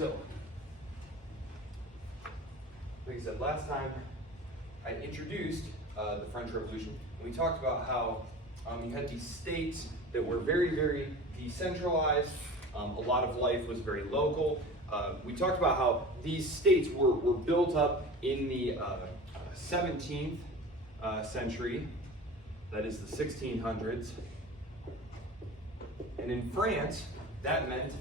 So, like I said, last time I introduced the French Revolution, and we talked about how you had these states that were very, very decentralized. A lot of life was very local. We talked about how these states were built up in the 17th century, that is the 1600s. And in France, that meant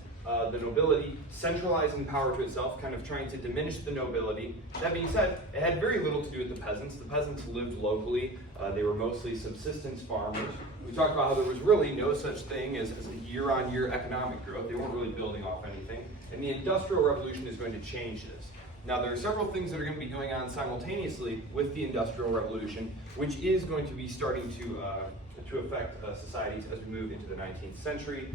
the nobility centralizing power to itself, kind of trying to diminish the nobility. That being said, it had very little to do with the peasants. The peasants lived locally. They were mostly subsistence farmers. We talked about how there was really no such thing as a year-on-year economic growth. They weren't really building off anything. And the Industrial Revolution is going to change this. Now, there are several things that are going to be going on simultaneously with the Industrial Revolution, which is going to be starting to affect societies as we move into the 19th century,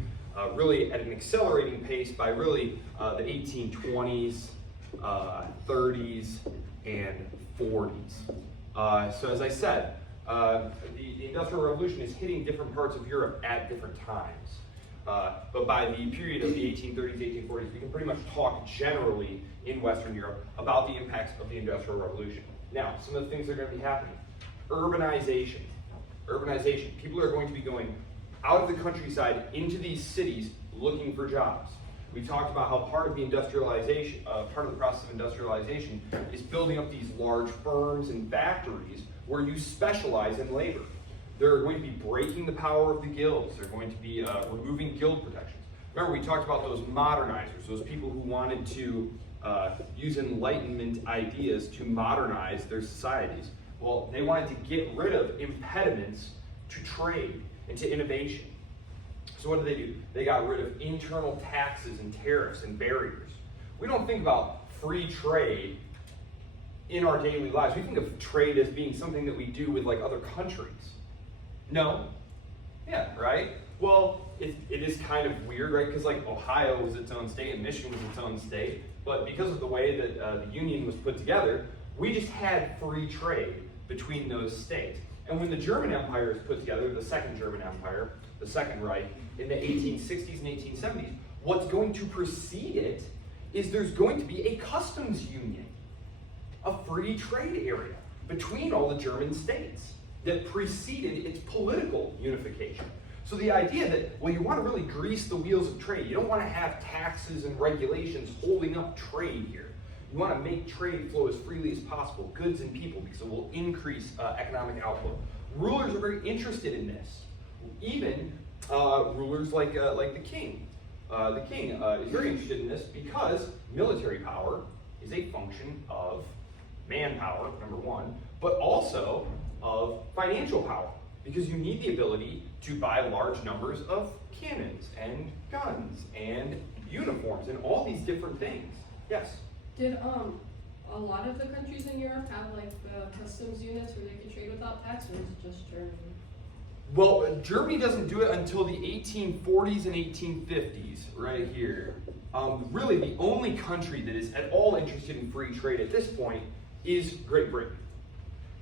really at an accelerating pace by really the 1820s, 30s, and 40s. So as I said, the Industrial Revolution is hitting different parts of Europe at different times. But by the period of the 1830s, 1840s, we can pretty much talk generally in Western Europe about the impacts of the Industrial Revolution. Now, some of the things that are going to be happening. Urbanization. Urbanization. People are going to be going out of the countryside into these cities looking for jobs. We talked about how part of the industrialization, part of the process of industrialization is building up these large firms and factories where you specialize in labor. They're going to be breaking the power of the guilds. They're going to be removing guild protections. Remember, we talked about those modernizers, those people who wanted to use Enlightenment ideas to modernize their societies. Well, they wanted to get rid of impediments to trade and to innovation. So what did? They got rid of internal taxes and tariffs and barriers. We don't think about free trade in our daily lives. We think of trade as being something that we do with like other countries. No? Yeah, right? Well, it is kind of weird, right? Because like Ohio was its own state and Michigan was its own state. But because of the way that the Union was put together, we just had free trade between those states. And when the German Empire is put together, the Second German Empire, the Second Reich, in the 1860s and 1870s, what's going to precede it is there's going to be a customs union, a free trade area between all the German states that preceded its political unification. So the idea that, well, you want to really grease the wheels of trade. You don't want to have taxes and regulations holding up trade here. You want to make trade flow as freely as possible, goods and people, because it will increase economic output. Rulers are very interested in this. Even rulers like the king. The king is very interested in this because military power is a function of manpower, number one, but also of financial power, because you need the ability to buy large numbers of cannons and guns and uniforms and all these different things. Yes? Did a lot of the countries in Europe have like the customs units where they could trade without tax, or is it just Germany? Well, Germany doesn't do it until the 1840s and 1850s, right here. Really, the only country that is at all interested in free trade at this point is Great Britain.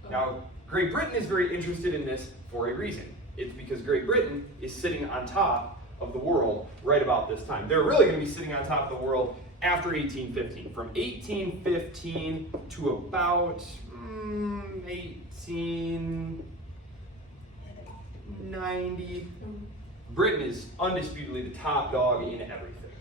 Now, Great Britain is very interested in this for a reason. It's because Great Britain is sitting on top of the world right about this time. They're really going to be sitting on top of the world after 1815. From 1815 to about 1890, Britain is undisputedly the top dog in everything,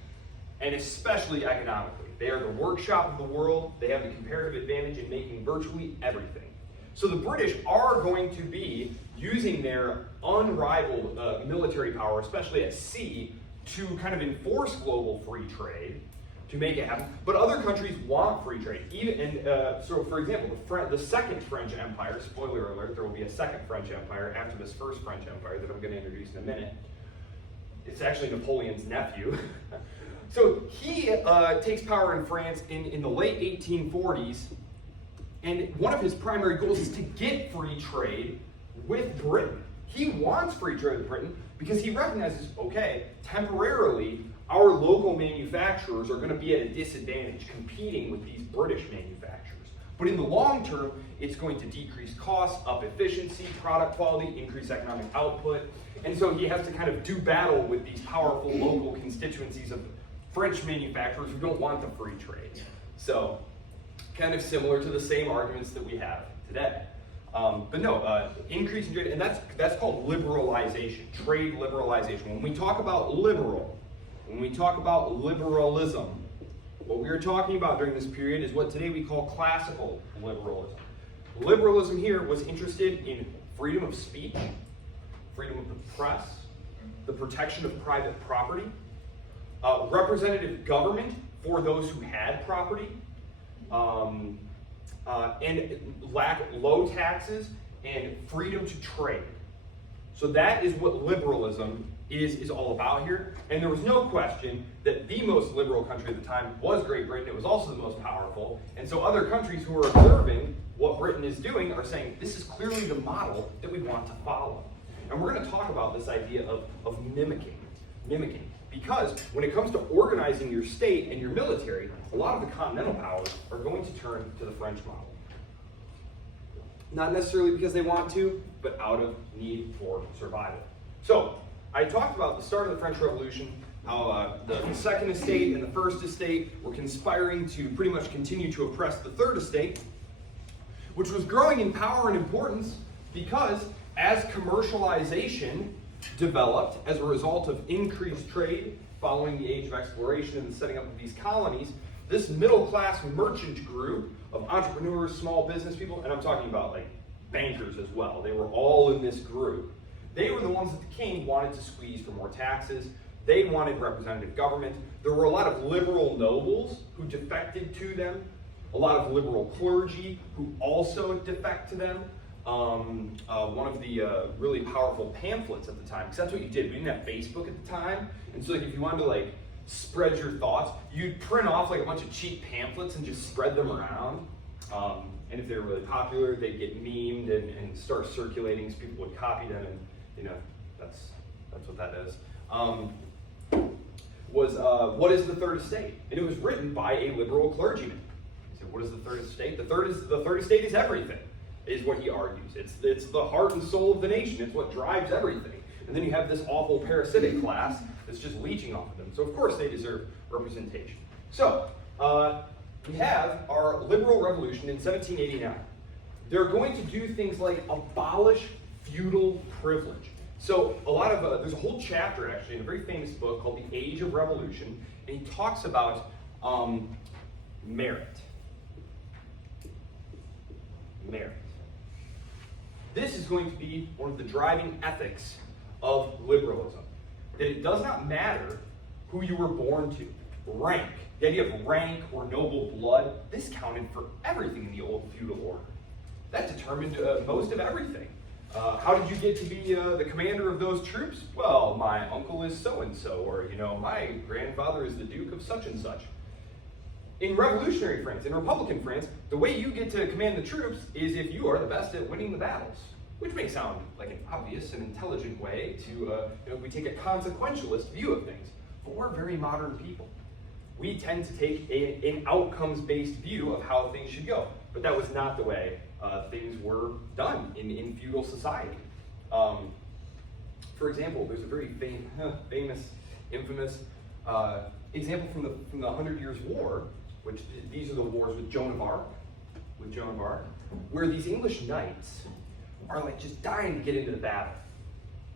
and especially economically. They are the workshop of the world. They have the comparative advantage in making virtually everything. So the British are going to be using their unrivaled military power, especially at sea, to kind of enforce global free trade, to make it happen. But other countries want free trade. So for example, the Second French Empire, spoiler alert, there will be a Second French Empire after this First French Empire that I'm going to introduce in a minute. It's actually Napoleon's nephew. So he takes power in France in the late 1840s, and one of his primary goals is to get free trade with Britain. He wants free trade with Britain because he recognizes, okay, temporarily, our local manufacturers are going to be at a disadvantage competing with these British manufacturers. But in the long term, it's going to decrease costs, up efficiency, product quality, increase economic output. And so he has to kind of do battle with these powerful local constituencies of French manufacturers who don't want the free trade. So, kind of similar to the same arguments that we have today. But no, increase in trade, and that's called liberalization, trade liberalization. When we talk about liberal, when we talk about liberalism, what we are talking about during this period is what today we call classical liberalism. Liberalism here was interested in freedom of speech, freedom of the press, the protection of private property, representative government for those who had property, and low taxes and freedom to trade. So that is what liberalism is all about here. And there was no question that the most liberal country at the time was Great Britain. It was also the most powerful. And so other countries who are observing what Britain is doing are saying, this is clearly the model that we want to follow. And we're going to talk about this idea of mimicking. Because when it comes to organizing your state and your military, a lot of the continental powers are going to turn to the French model. Not necessarily because they want to, but out of need for survival. So, I talked about the start of the French Revolution, how the Second Estate and the First Estate were conspiring to pretty much continue to oppress the Third Estate, which was growing in power and importance because as commercialization developed as a result of increased trade following the age of exploration and the setting up of these colonies, this middle-class merchant group of entrepreneurs, small business people, and I'm talking about like bankers as well, they were all in this group. They were the ones that the king wanted to squeeze for more taxes. They wanted representative government. There were a lot of liberal nobles who defected to them, a lot of liberal clergy who also defect to them. One of the really powerful pamphlets at the time, because that's what you did. We didn't have Facebook at the time, and so like, if you wanted to like spread your thoughts, you'd print off like a bunch of cheap pamphlets and just spread them around. And if they were really popular, they'd get memed and start circulating, so people would copy them, and you know, that's what that is. What is the Third Estate? And it was written by a liberal clergyman. He said, what is the Third Estate? The Third Estate is everything, is what he argues. It's the heart and soul of the nation. It's what drives everything. And then you have this awful parasitic class that's just leeching off of them. So of course they deserve representation. So we have our liberal revolution in 1789. They're going to do things like abolish feudal privilege. So a lot of, there's a whole chapter actually in a very famous book called The Age of Revolution, and he talks about merit. Merit. This is going to be one of the driving ethics of liberalism. That it does not matter who you were born to. Rank. The idea of rank or noble blood, this counted for everything in the old feudal order. That determined most of everything. How did you get to be the commander of those troops? Well, my uncle is so-and-so, or, you know, my grandfather is the Duke of such and such. In revolutionary France, in Republican France, the way you get to command the troops is if you are the best at winning the battles, which may sound like an obvious and intelligent way to, we take a consequentialist view of things, but we're very modern people. We tend to take an outcomes-based view of how things should go, but that was not the way things were done in feudal society. For example, there's a very famous, infamous example from the 100 Years' War, which these are the wars with Joan of Arc, where these English knights are like just dying to get into the battle.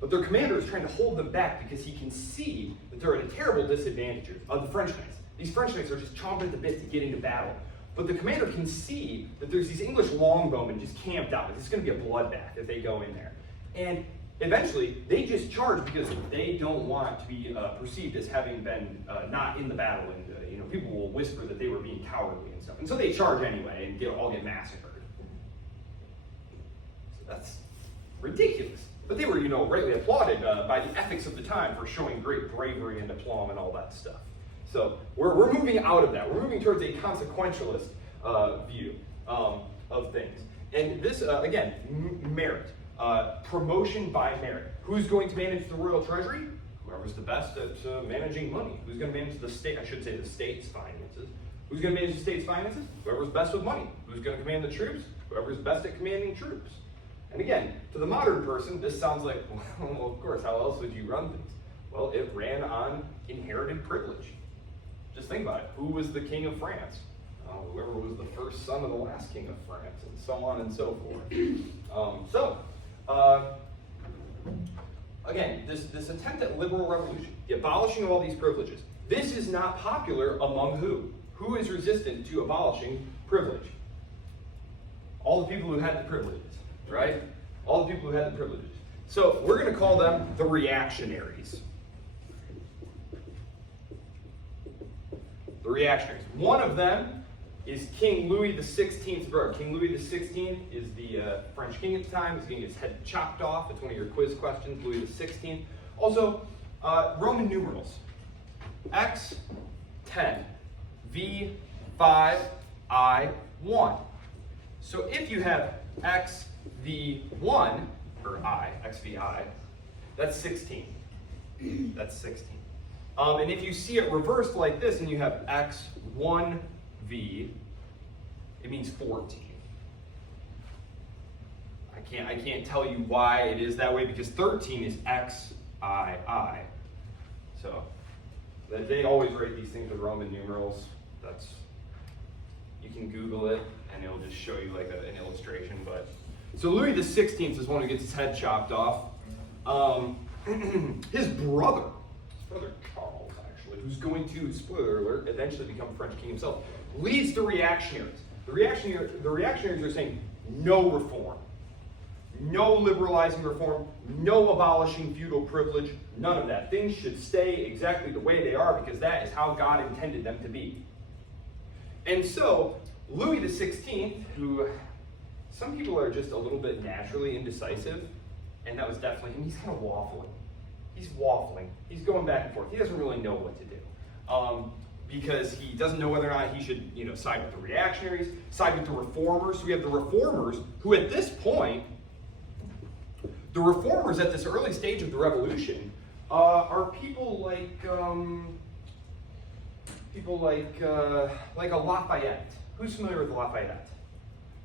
But their commander is trying to hold them back because he can see that they're at a terrible disadvantage of the French knights. These French knights are just chomping at the bit to get into battle. But the commander can see that there's these English longbowmen just camped out. It's going to be a bloodbath if they go in there. And eventually, they just charge because they don't want to be perceived as having been not in the battle. And people will whisper that they were being cowardly and stuff. And so they charge anyway and all get massacred. So that's ridiculous. But they were, rightly applauded by the ethics of the time for showing great bravery and aplomb and all that stuff. So we're moving out of that. We're moving towards a consequentialist view of things. And this, again, merit. Promotion by merit. Who's going to manage the royal treasury? Whoever's the best at managing money. Who's going to manage the state's finances? Who's going to manage the state's finances? Whoever's best with money. Who's going to command the troops? Whoever's best at commanding troops. And again, to the modern person, this sounds like, well, of course, how else would you run things? Well, it ran on inherited privilege. just think about it. Who was the king of France? Whoever was the first son of the last king of France, and so on and so forth. Again, this attempt at liberal revolution, the abolishing of all these privileges, this is not popular among who? Who is resistant to abolishing privilege? All the people who had the privileges, right? All the people who had the privileges. So we're going to call them the reactionaries. The reactionaries. One of them is King Louis XVI's brother. King Louis XVI is the French king at the time. He's getting his head chopped off. It's one of your quiz questions, Louis XVI. Also, Roman numerals. X10, V5, I1. So if you have XV1, or I, XVI, that's 16. That's 16. And if you see it reversed like this and you have X1V, it means 14. I can't tell you why it is that way, because 13 is XII. So they always write these things with Roman numerals. You can Google it and it'll just show you like an illustration. But so Louis XVI is one who gets his head chopped off. His brother Charles, actually, who's going to, spoiler alert, eventually become French king himself, leads the reactionaries. The reactionaries are saying no reform, no liberalizing reform, no abolishing feudal privilege, none of that. Things should stay exactly the way they are because that is how God intended them to be. And so Louis XVI, who some people are just a little bit naturally indecisive, and that was definitely him, he's kind of waffling. He's waffling. He's going back and forth. He doesn't really know what to do. Because he doesn't know whether or not he should, side with the reactionaries, side with the reformers. So we have the reformers who at this point, the reformers at this early stage of the revolution are people like a Lafayette. Who's familiar with Lafayette?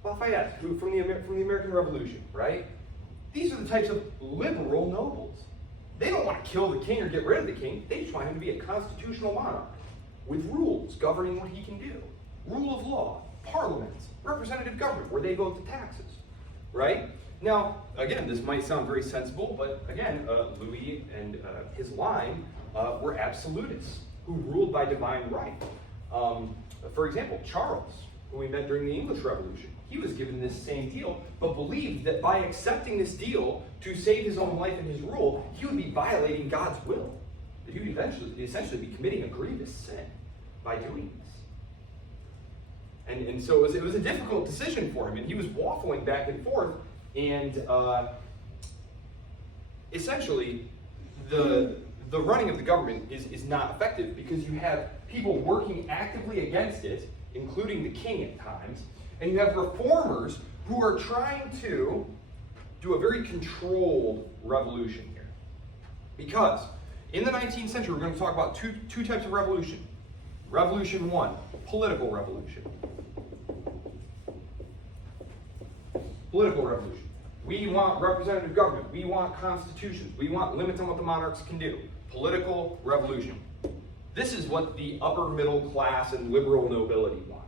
Lafayette, who from the American Revolution, right? These are the types of liberal nobles. They don't want to kill the king or get rid of the king. They just want him to be a constitutional monarch with rules governing what he can do. Rule of law, parliaments, representative government, where they vote the taxes, right? Now, again, this might sound very sensible, but again, Louis and his line were absolutists who ruled by divine right. For example, Charles, who we met during the English Revolution, he was given this same deal, but believed that by accepting this deal to save his own life and his rule, he would be violating God's will. That he would essentially be committing a grievous sin by doing this. And so it was a difficult decision for him, and he was waffling back and forth, and essentially the running of the government is not effective because you have people working actively against it, including the king at times, and you have reformers who are trying to do a very controlled revolution here. Because in the 19th century, we're going to talk about two types of revolution. Revolution 1, political revolution. Political revolution. We want representative government. We want constitutions. We want limits on what the monarchs can do. Political revolution. This is what the upper middle class and liberal nobility want.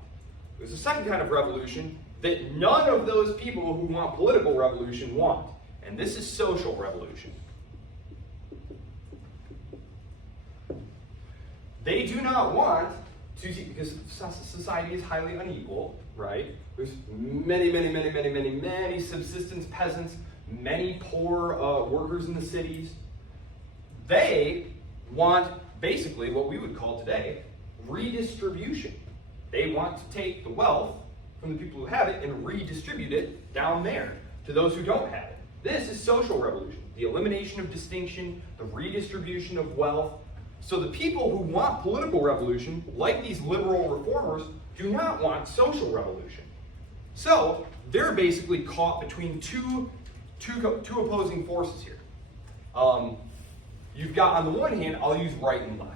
There's a second kind of revolution that none of those people who want political revolution want, and this is social revolution. They do not want to see, because society is highly unequal, right? There's many subsistence peasants, many poor workers in the cities. They want basically what we would call today redistribution. They want to take the wealth from the people who have it and redistribute it down there to those who don't have it. This is social revolution, the elimination of distinction, the redistribution of wealth. So the people who want political revolution, like these liberal reformers, do not want social revolution. So they're basically caught between two opposing forces here. You've got, on the one hand, I'll use right and left.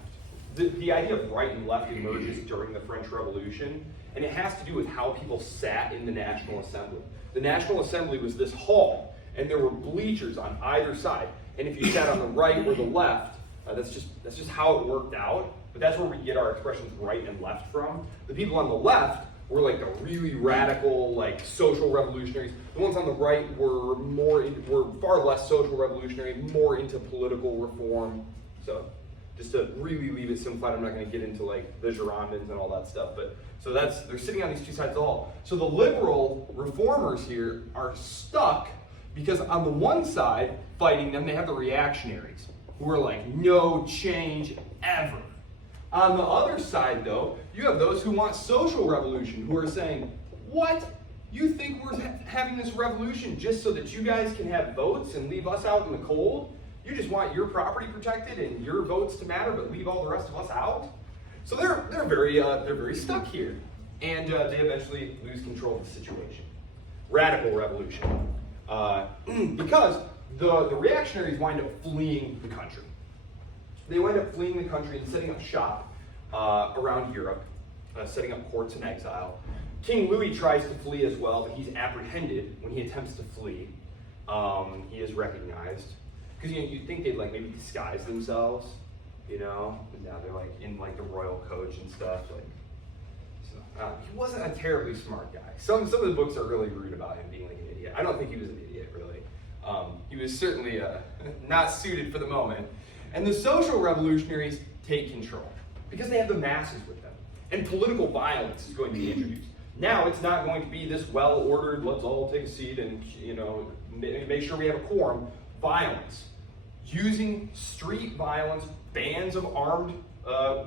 The idea of right and left emerges during the French Revolution, and it has to do with how people sat in the National Assembly. The National Assembly was this hall, and there were bleachers on either side. And if you sat on the right or the left, that's just how it worked out. but that's where we get our expressions right and left from. The people on the left were like the really radical, like social revolutionaries. The ones on the right were far less social revolutionary, more into political reform. So just to really leave it simplified, I'm not going to get into like the Girondins and all that stuff, but so they're sitting on these two sides of the hall. So the liberal reformers here are stuck because on the one side, fighting them, they have the reactionaries who are like, no change ever. On the other side, though, you have those who want social revolution, who are saying, what? You think we're having this revolution just so that you guys can have votes and leave us out in the cold? You just want your property protected and your votes to matter, but leave all the rest of us out? So they're very stuck here, and they eventually lose control of the situation. Radical revolution, because the reactionaries wind up fleeing the country. They wind up fleeing the country and setting up shop around Europe, setting up courts in exile. King Louis tries to flee as well, but he's apprehended when he attempts to flee. He is recognized. Because you'd think they'd like maybe disguise themselves, but now they're like in like the royal coach and stuff. He wasn't a terribly smart guy. Some of the books are really rude about him being like an idiot. I don't think he was an idiot, really. He was certainly not suited for the moment. And the social revolutionaries take control because they have the masses with them. And political violence is going to be introduced. Now it's not going to be this well-ordered, let's all take a seat and make sure we have a quorum. Violence. Using street violence, bands of armed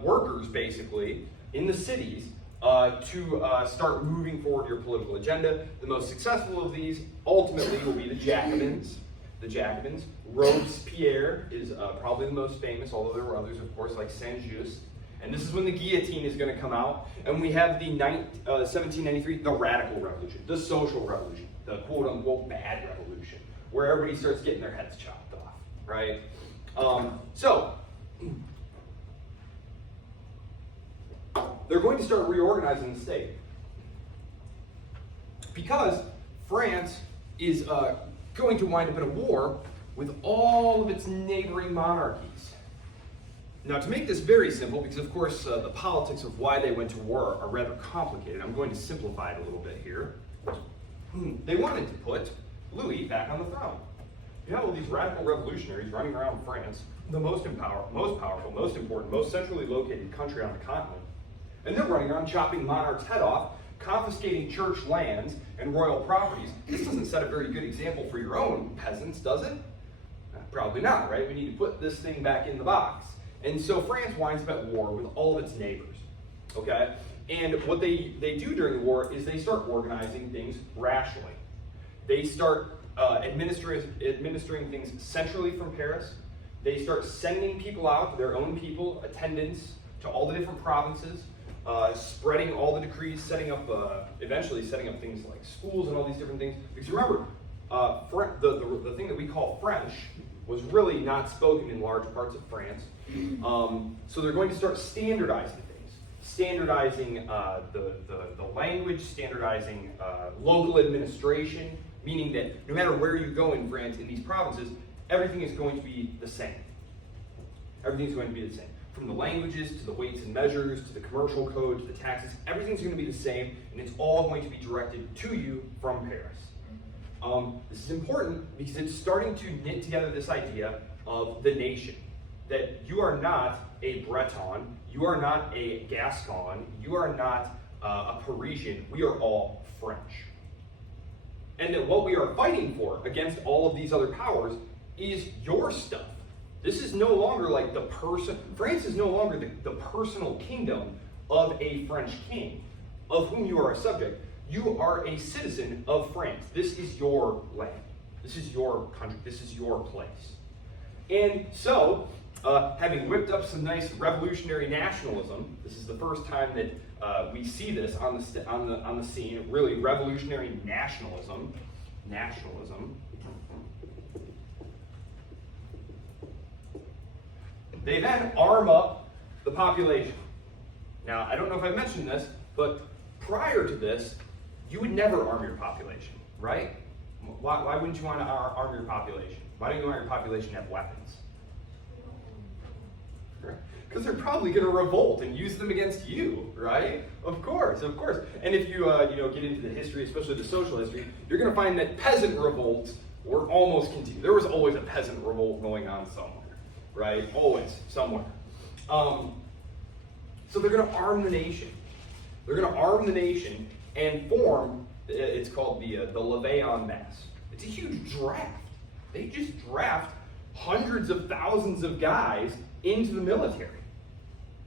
workers, basically, in the cities to start moving forward your political agenda. The most successful of these ultimately will be the Jacobins. Robespierre is probably the most famous, although there were others, of course, like Saint-Just. And this is when the guillotine is going to come out. And we have the 1793, the radical revolution, the social revolution, the quote-unquote bad revolution, where everybody starts getting their heads chopped off, right? So they're going to start reorganizing the state because France is going to wind up in a war with all of its neighboring monarchies. Now, to make this very simple, because of course the politics of why they went to war are rather complicated, I'm going to simplify it a little bit here. They wanted to put Louis back on the throne. You have all these radical revolutionaries running around France, the most powerful, most important, most centrally located country on the continent, and they're running around chopping monarchs' head off, confiscating church lands and royal properties. This doesn't set a very good example for your own peasants, does it? Probably not, right? We need to put this thing back in the box. And so France winds up at war with all of its neighbors, okay? And what they do during the war is they start organizing things rationally. They start administering things centrally from Paris. They start sending people out, their own people, attendants, to all the different provinces, spreading all the decrees, eventually setting up things like schools and all these different things. Because remember, the thing that we call French was really not spoken in large parts of France. So they're going to start standardizing things, standardizing the language, standardizing local administration, meaning that no matter where you go in France, in these provinces, everything is going to be the same. Everything's going to be the same. From the languages, to the weights and measures, to the commercial code, to the taxes, everything's going to be the same, and it's all going to be directed to you from Paris. This is important because it's starting to knit together this idea of the nation. That you are not a Breton, you are not a Gascon, you are not a Parisian, we are all French. And that what we are fighting for against all of these other powers is your stuff. This is no longer like France is no longer the personal kingdom of a French king, of whom you are a subject. You are a citizen of France. This is your land. This is your country. This is your place. And so, having whipped up some nice revolutionary nationalism, this is the first time that we see this on the scene. Really, revolutionary nationalism. They then arm up the population. Now, I don't know if I mentioned this, but prior to this, you would never arm your population, right? Why wouldn't you want to arm your population? Why don't you want your population to have weapons? Because they're probably going to revolt and use them against you, right? Of course, of course. And if you get into the history, especially the social history, you're going to find that peasant revolts were almost continued. There was always a peasant revolt going on somewhere, right? Always, somewhere. So they're going to arm the nation. They're going to arm the nation and form, it's called the levée en masse. It's a huge draft. They just draft hundreds of thousands of guys into the military.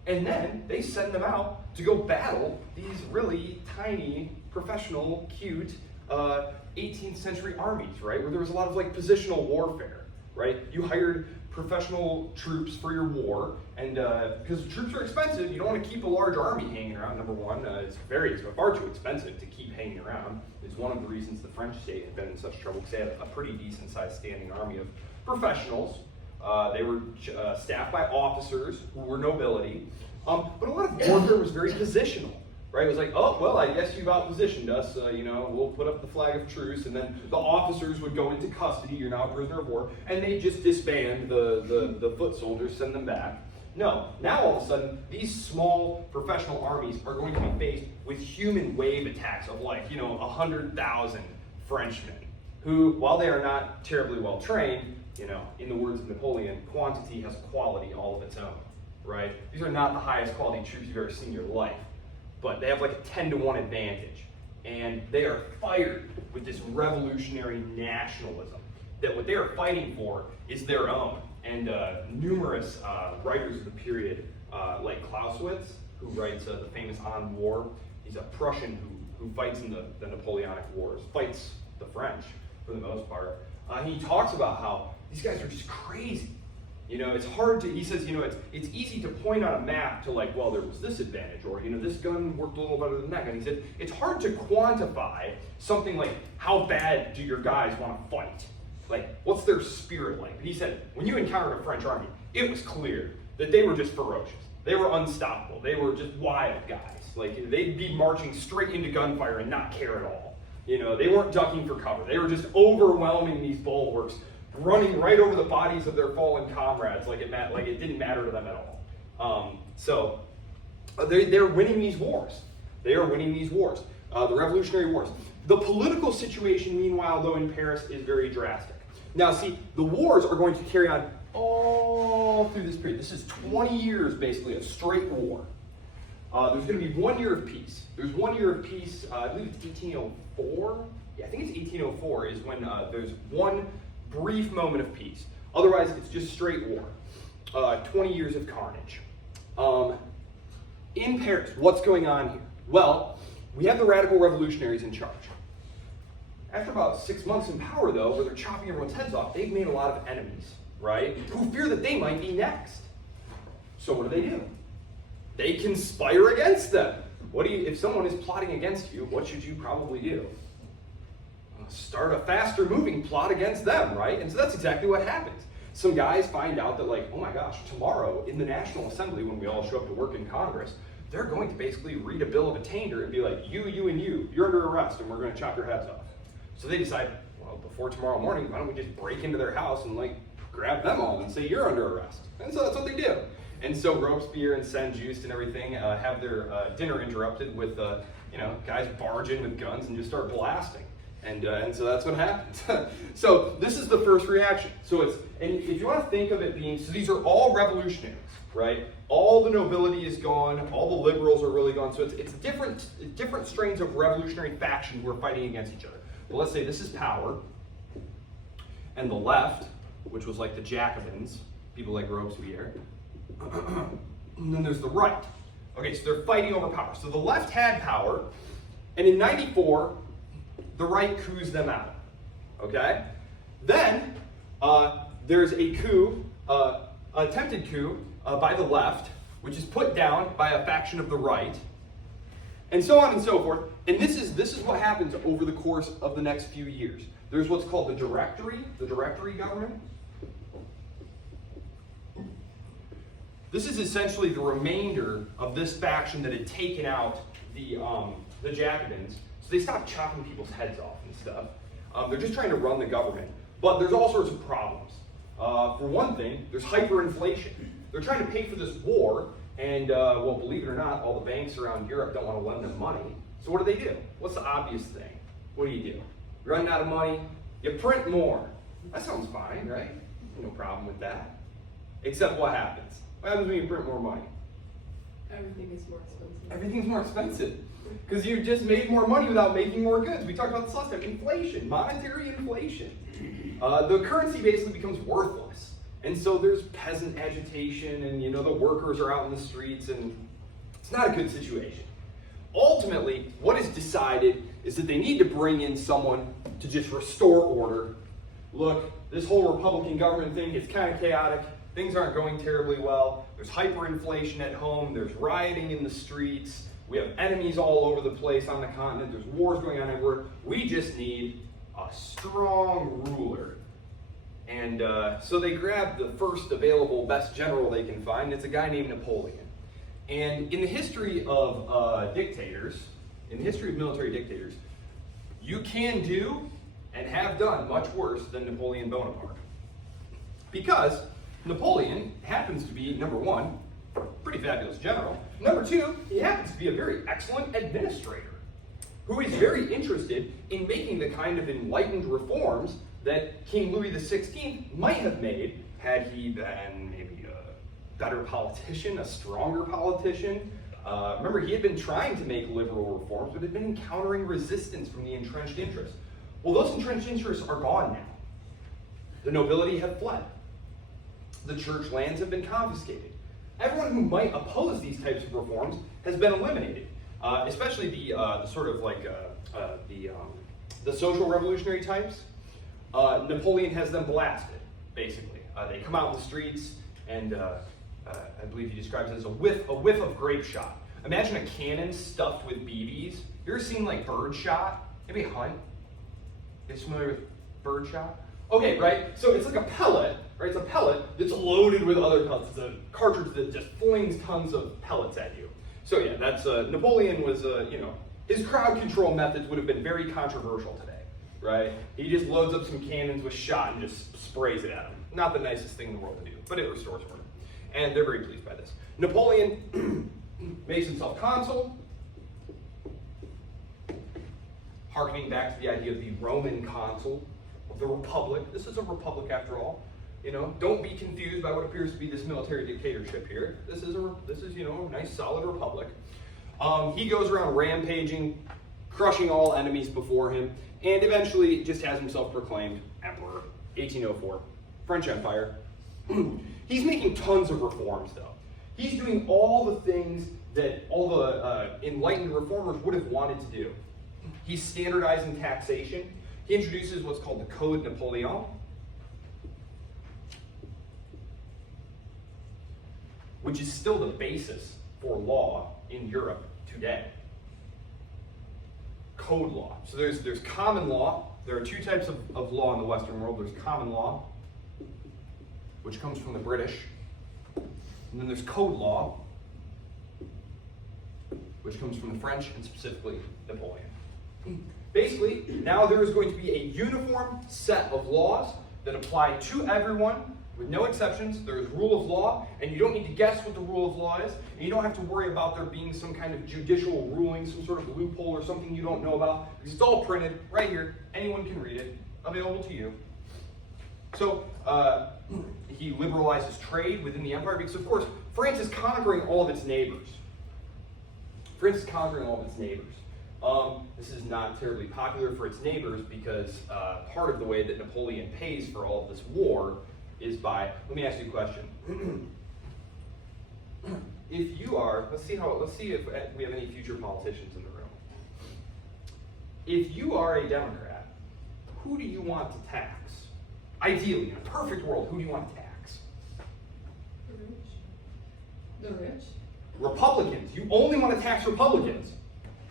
And then they send them out to go battle these really tiny, professional, cute 18th century armies, right? Where there was a lot of like positional warfare, right? You hired professional troops for your war, and because troops are expensive, you don't want to keep a large army hanging around, number one. It's far too expensive to keep hanging around. It's one of the reasons the French state had been in such trouble, because they had a pretty decent sized standing army of professionals. They were staffed by officers who were nobility, but a lot of warfare was very positional, right? It was like, oh, well, I guess you've outpositioned us, we'll put up the flag of truce, and then the officers would go into custody, you're now a prisoner of war, and they just disband the foot soldiers, send them back. No, now all of a sudden, these small professional armies are going to be faced with human wave attacks of 100,000 Frenchmen, who, while they are not terribly well trained, in the words of Napoleon, quantity has quality all of its own, right? These are not the highest quality troops you've ever seen in your life, but they have like a 10-to-1 advantage. And they are fired with this revolutionary nationalism, that what they are fighting for is their own. And numerous writers of the period, like Clausewitz, who writes the famous On War, he's a Prussian who fights in the Napoleonic Wars, fights the French for the most part. He talks about how these guys are just crazy. It's hard to, he says, it's easy to point on a map to well, there was this advantage, or, this gun worked a little better than that gun. He said, it's hard to quantify something like, how bad do your guys want to fight? What's their spirit like? And he said, when you encountered a French army, it was clear that they were just ferocious. They were unstoppable. They were just wild guys. They'd be marching straight into gunfire and not care at all. They weren't ducking for cover. They were just overwhelming these bulwarks, running right over the bodies of their fallen comrades like it didn't matter to them at all. So they're winning these wars. They are winning these wars, the Revolutionary Wars. The political situation, meanwhile, though, in Paris is very drastic. Now, see, the wars are going to carry on all through this period. This is 20 years, basically, of straight war. There's going to be 1 year of peace. There's 1 year of peace, I believe it's 1804. Yeah, I think it's 1804 is when there's one brief moment of peace. Otherwise, it's just straight war. 20 years of carnage. In Paris, what's going on here? Well, we have the radical revolutionaries in charge. After about 6 months in power, though, where they're chopping everyone's heads off, they've made a lot of enemies, right? Who fear that they might be next. So what do? They conspire against them. If someone is plotting against you, what should you probably do? Start a faster moving plot against them, right? And so that's exactly what happens. Some guys find out that oh my gosh, tomorrow in the National Assembly, when we all show up to work in Congress, they're going to basically read a bill of attainder and be like, you, and you're under arrest and we're going to chop your heads off. So they decide, well, before tomorrow morning, why don't we just break into their house and grab them all and say you're under arrest? And so that's what they do. And so Robespierre and Saint-Just and everything have their dinner interrupted with guys barge in with guns and just start blasting. And so that's what happens. So this is the first reaction. And if you want to think of it being, so these are all revolutionaries, right? All the nobility is gone, all the liberals are really gone. So it's different strains of revolutionary faction who are fighting against each other. But let's say this is power, and the left, which was like the Jacobins, people like Robespierre, and then there's the right. Okay, so they're fighting over power. So the left had power, and in 94, the right coups them out, okay? Then there's a coup, attempted coup by the left, which is put down by a faction of the right, and so on and so forth. And this is what happens over the course of the next few years. There's what's called the Directory government. This is essentially the remainder of this faction that had taken out the Jacobins. So they stopped chopping people's heads off and stuff. They're just trying to run the government. But there's all sorts of problems. For one thing, there's hyperinflation. they're trying to pay for this war, and well, believe it or not, all the banks around Europe don't want to lend them money. So what do? What's the obvious thing? What do? You're running out of money, you print more. That sounds fine, right? No problem with that. Except what happens? What happens when you print more money? Everything is more expensive. Everything's more expensive. Because you just made more money without making more goods. We talked about this last time. Inflation, monetary inflation. The currency basically becomes worthless. And so there's peasant agitation, and the workers are out in the streets, and it's not a good situation. Ultimately, what is decided is that they need to bring in someone to just restore order. Look, this whole Republican government thing is kind of chaotic. Things aren't going terribly well. There's hyperinflation at home. There's rioting in the streets. We have enemies all over the place on the continent. There's wars going on everywhere. We just need a strong ruler. And so they grab the first available best general they can find. It's a guy named Napoleon. And in the history of dictators, in the history of military dictators, you can do and have done much worse than Napoleon Bonaparte. Because Napoleon happens to be, number one, pretty fabulous general. Number two, he happens to be a very excellent administrator who is very interested in making the kind of enlightened reforms that King Louis XVI might have made had he been maybe a better politician, a stronger politician. Remember, he had been trying to make liberal reforms, but had been encountering resistance from the entrenched interests. Well, those entrenched interests are gone now. The nobility have fled. The church lands have been confiscated. Everyone who might oppose these types of reforms has been eliminated, especially the sort of like the social revolutionary types. Napoleon has them blasted, basically. They come out in the streets, and I believe he describes it as a whiff of grape shot. Imagine a cannon stuffed with BBs. You ever seen like bird shot? Maybe hunt. You guys familiar with bird shot? Okay, right? So it's like a pellet, right? It's a pellet that's loaded with other pellets. It's a cartridge that just flings tons of pellets at you. So yeah, that's Napoleon was, his crowd control methods would have been very controversial today, right? He just loads up some cannons with shot and just sprays it at them. Not the nicest thing in the world to do, but it restores order. And they're very pleased by this. Napoleon makes himself consul, harkening back to the idea of the Roman consul of the republic. This is a republic after all. Don't be confused by what appears to be this military dictatorship here. This is a nice solid republic. He goes around rampaging, crushing all enemies before him, and eventually just has himself proclaimed emperor. 1804, French Empire. He's making tons of reforms though. He's doing all the things that all the enlightened reformers would have wanted to do. He's standardizing taxation. He introduces what's called the Code Napoleon, which is still the basis for law in Europe today. Code law. So there's common law. There are two types of law in the Western world. There's common law, which comes from the British. And then there's code law, which comes from the French, and specifically Napoleon. Basically, now there is going to be a uniform set of laws that apply to everyone, with no exceptions. There is rule of law, and you don't need to guess what the rule of law is, and you don't have to worry about there being some kind of judicial ruling, some sort of loophole or something you don't know about, because it's all printed right here. Anyone can read it, available to you. So he liberalizes trade within the empire, because of course, France is conquering all of its neighbors. This is not terribly popular for its neighbors because part of the way that Napoleon pays for all of this war is by, let me ask you a question. If you are, let's see if we have any future politicians in the room. If you are a Democrat, who do you want to tax? Ideally, in a perfect world, who do you want to tax? The rich. Republicans. You only want to tax Republicans.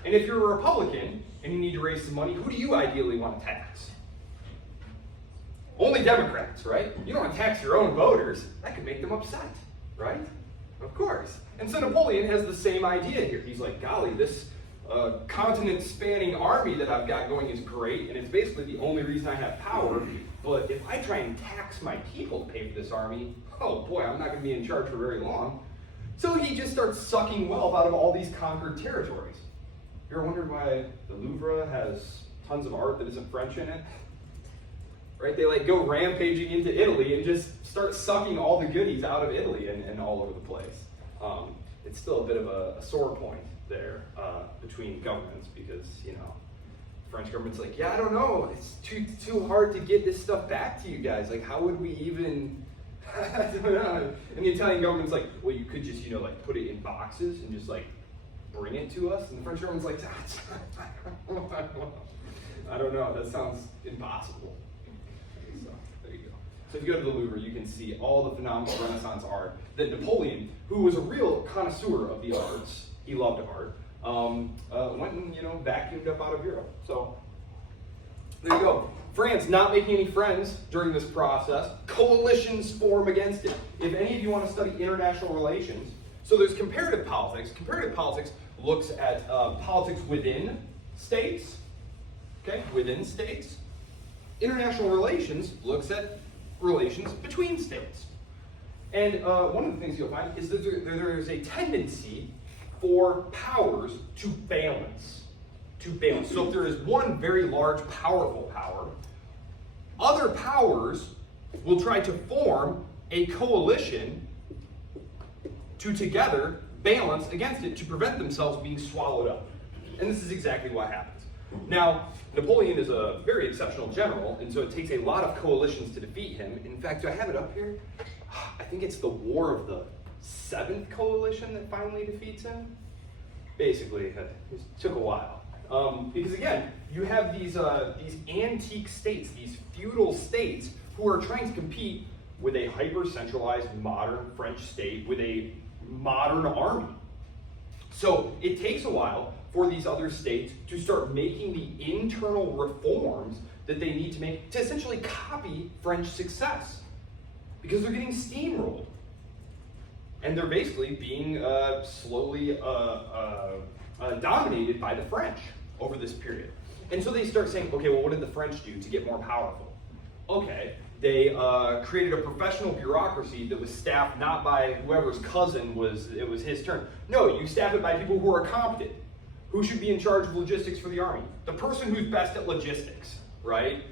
And if you're a Republican and you need to raise some money, who do you ideally want to tax? Only Democrats, right? You don't want to tax your own voters. That could make them upset, right? Of course. And so Napoleon has the same idea here. He's like, golly, this continent-spanning army that I've got going is great, and it's basically the only reason I have power. But if I try and tax my people to pay for this army, oh boy, I'm not going to be in charge for very long. So he just starts sucking wealth out of all these conquered territories. You ever wondered why the Louvre has tons of art that isn't French in it? Right? They like go rampaging into Italy and just start sucking all the goodies out of Italy and all over the place. It's still a bit of a sore point there between governments because, you know, the French government's like, yeah, I don't know, it's too hard to get this stuff back to you guys. Like, how would we even, I don't know. And the Italian government's like, well, you could just, you know, like put it in boxes and just like bring it to us. And the French government's like, I don't know, that sounds impossible. So, there you go. So if you go to the Louvre, you can see all the phenomenal Renaissance art that Napoleon, who was a real connoisseur of the arts, he loved art, went and, you know, vacuumed up out of Europe. So there you go. France not making any friends during this process. Coalitions form against it. If any of you want to study international relations, so there's comparative politics. Comparative politics looks at politics within states, okay, within states. International relations looks at relations between states. And one of the things you'll find is that there is a tendency for powers to balance. So if there is one very large, powerful power, other powers will try to form a coalition to together balance against it to prevent themselves being swallowed up. And this is exactly what happens. Now, Napoleon is a very exceptional general, and so it takes a lot of coalitions to defeat him. In fact, do I have it up here? I think it's the War of the Seventh Coalition that finally defeats him. Basically, it took a while. Because again, you have these antique states, these feudal states, who are trying to compete with a hyper-centralized modern French state with a modern army. So it takes a while for these other states to start making the internal reforms that they need to make to essentially copy French success. Because they're getting steamrolled. And they're basically being slowly dominated by the French over this period. And so they start saying, okay, well, what did the French do to get more powerful? Okay, they created a professional bureaucracy that was staffed not by whoever's cousin it was his turn. No, you staff it by people who are competent. Who should be in charge of logistics for the army? The person who's best at logistics, right?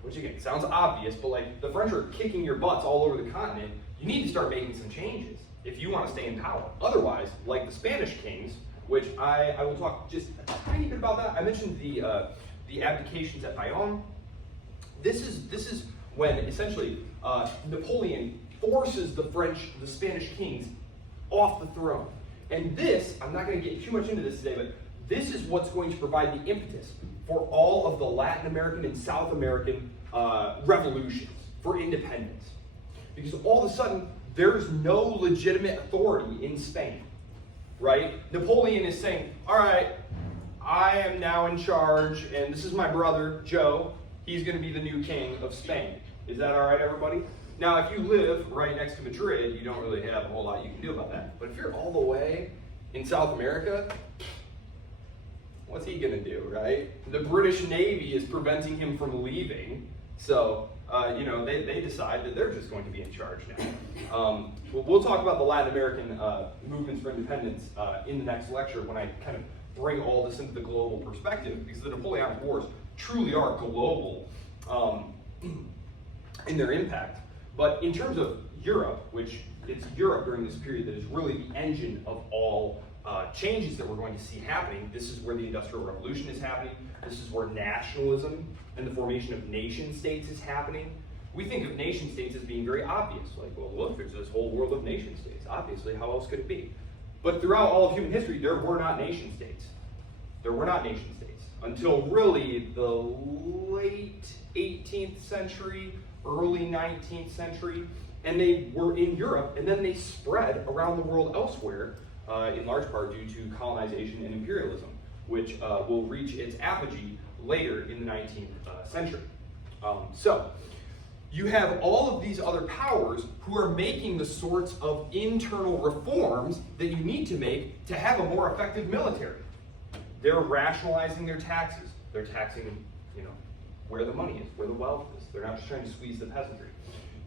Which again, sounds obvious, but like the French are kicking your butts all over the continent. You need to start making some changes if you want to stay in power. Otherwise, like the Spanish kings, which I will talk just a tiny bit about that. I mentioned the abdications at Bayonne. This is when essentially Napoleon forces the Spanish kings off the throne. And this, I'm not going to get too much into this today, but this is what's going to provide the impetus for all of the Latin American and South American revolutions for independence. Because all of a sudden, there's no legitimate authority in Spain, right? Napoleon is saying, all right, I am now in charge, and this is my brother, Joe. He's going to be the new king of Spain. Is that all right, everybody? Now, if you live right next to Madrid, you don't really have a whole lot you can do about that. But if you're all the way in South America, what's he going to do, right? The British Navy is preventing him from leaving. So, they decide that they're just going to be in charge now. We'll talk about the Latin American movements for independence in the next lecture when I kind of bring all this into the global perspective, because the Napoleonic Wars truly are global in their impact. But in terms of Europe, which it's Europe during this period that is really the engine of all changes that we're going to see happening. This is where the Industrial Revolution is happening. This is where nationalism and the formation of nation states is happening. We think of nation states as being very obvious. Like, well, look, there's this whole world of nation states. Obviously, how else could it be? But throughout all of human history, there were not nation states. There were not nation states until really the late 18th century, early 19th century, and they were in Europe, and then they spread around the world elsewhere, in large part due to colonization and imperialism, which will reach its apogee later in the 19th century. So, you have all of these other powers who are making the sorts of internal reforms that you need to make to have a more effective military. They're rationalizing their taxes. They're taxing, where the money is, where the wealth is. They're not just trying to squeeze the peasantry.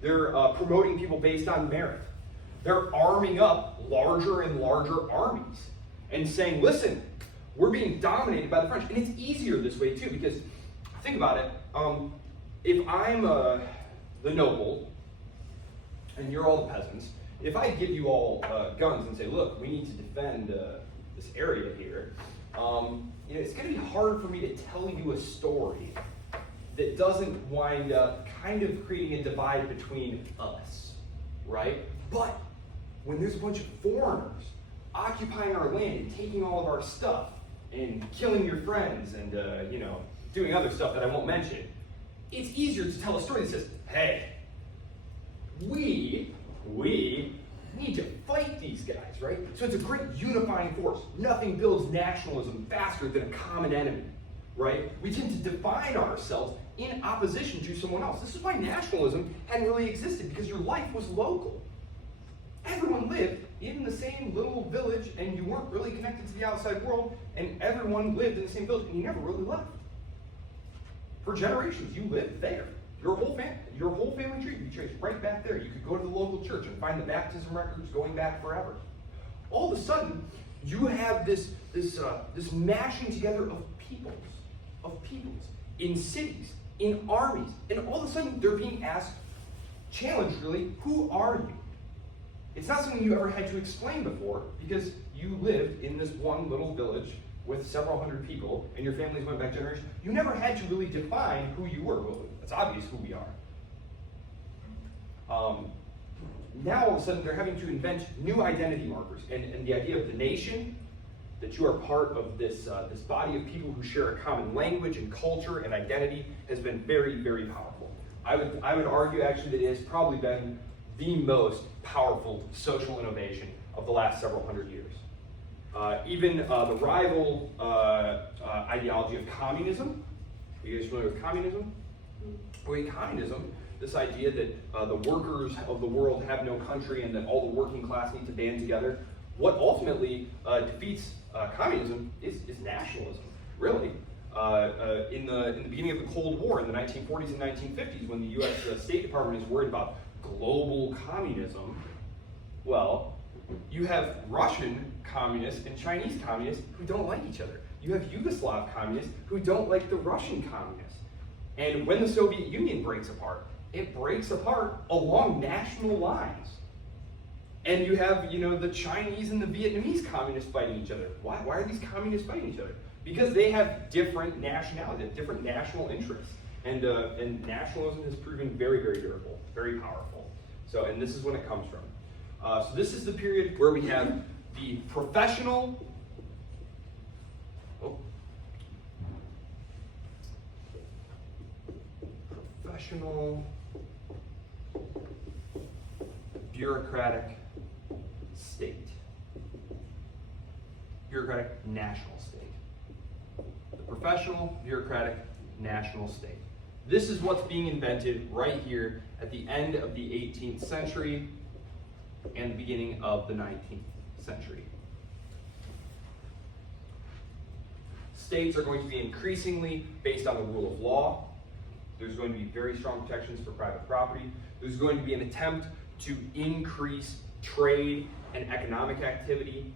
They're promoting people based on merit. They're arming up larger and larger armies and saying, listen, we're being dominated by the French. And it's easier this way too, because think about it. If I'm the noble and you're all the peasants, if I give you all guns and say, look, we need to defend this area here, it's going to be hard for me to tell you a story that doesn't wind up kind of creating a divide between us, right? But when there's a bunch of foreigners occupying our land and taking all of our stuff and killing your friends and doing other stuff that I won't mention, it's easier to tell a story that says, hey, we need to fight these guys, right? So it's a great unifying force. Nothing builds nationalism faster than a common enemy, right? We tend to define ourselves in opposition to someone else. This is why nationalism hadn't really existed, because your life was local. Everyone lived in the same little village, and you weren't really connected to the outside world, and everyone lived in the same village, and you never really left. For generations, you lived there. Your whole family tree could be traced right back there. You could go to the local church and find the baptism records going back forever. All of a sudden, you have this mashing together of peoples, in cities, in armies, and all of a sudden they're being challenged really, who are you? It's not something you ever had to explain before, because you lived in this one little village with several hundred people, and your families went back generations. You never had to really define who you were. Well, it's obvious who we are. Now all of a sudden they're having to invent new identity markers, and the idea of the nation, that you are part of this body of people who share a common language and culture and identity, has been very, very powerful. I would argue actually that it has probably been the most powerful social innovation of the last several hundred years. Even the rival ideology of communism. Are you guys familiar with communism? Well, communism, this idea that the workers of the world have no country and that all the working class need to band together. What ultimately defeats communism is nationalism, really. In the beginning of the Cold War in the 1940s and 1950s, when the U.S. State Department is worried about global communism, well, you have Russian communists and Chinese communists who don't like each other. You have Yugoslav communists who don't like the Russian communists. And when the Soviet Union breaks apart, it breaks apart along national lines. And you have, the Chinese and the Vietnamese communists fighting each other. Why are these communists fighting each other? Because they have different nationalities, different national interests. And nationalism has proven very, very durable, very powerful. So, and this is when it comes from. So this is the period where we have the professional bureaucratic state. Bureaucratic national state. The professional bureaucratic national state. This is what's being invented right here at the end of the 18th century and the beginning of the 19th century. States are going to be increasingly based on the rule of law. There's going to be very strong protections for private property. There's going to be an attempt to increase trade and economic activity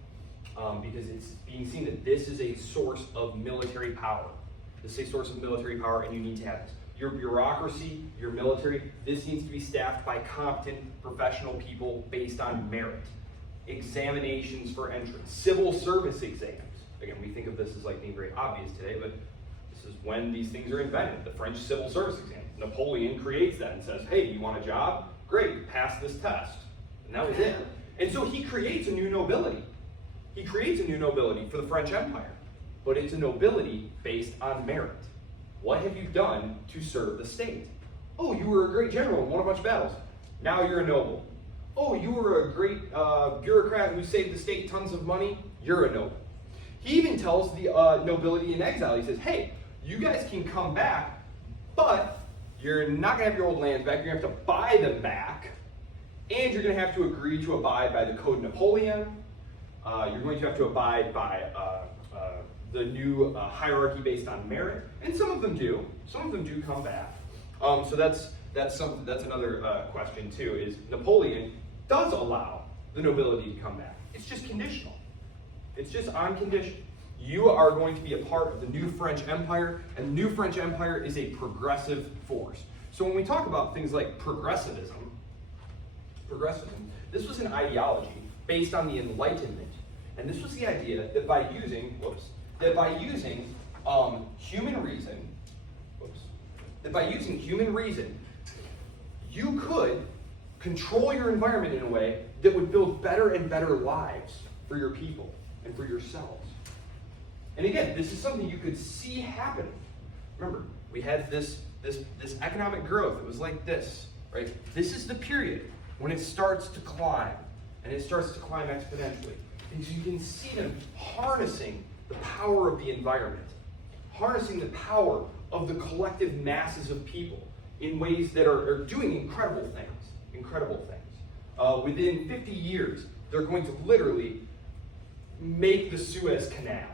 because it's being seen that this is a source of military power. This is a source of military power, and you need to have this. Your bureaucracy, your military, this needs to be staffed by competent professional people based on merit. Examinations for entrance, civil service exams. Again, we think of this as like being very obvious today, but this is when these things are invented. The French civil service exam. Napoleon creates that and says, hey, you want a job? Great, pass this test. And that was it. And so he creates a new nobility. He creates a new nobility for the French Empire, but it's a nobility based on merit. What have you done to serve the state? Oh, you were a great general and won a bunch of battles. Now you're a noble. Oh, you were a great bureaucrat who saved the state tons of money. You're a noble. He even tells the nobility in exile, he says, hey, you guys can come back, but you're not going to have your old lands back. You're going to have to buy them back, and you're going to have to agree to abide by the Code Napoleon. You're going to have to abide by the new hierarchy based on merit, and some of them do. Some of them do come back. So that's another question too. Is Napoleon does allow the nobility to come back? It's just conditional. It's just on condition. You are going to be a part of the new French Empire, and the new French Empire is a progressive force. So when we talk about things like progressivism, this was an ideology based on the Enlightenment, and this was the idea that by using, human reason, you could control your environment in a way that would build better and better lives for your people and for yourselves. And again, this is something you could see happening. Remember, we had this economic growth. It was like this, right? This is the period when it starts to climb, and it starts to climb exponentially. And you can see them harnessing the power of the environment, harnessing the power of the collective masses of people in ways that are doing incredible things. Within 50 years, they're going to literally make the Suez Canal,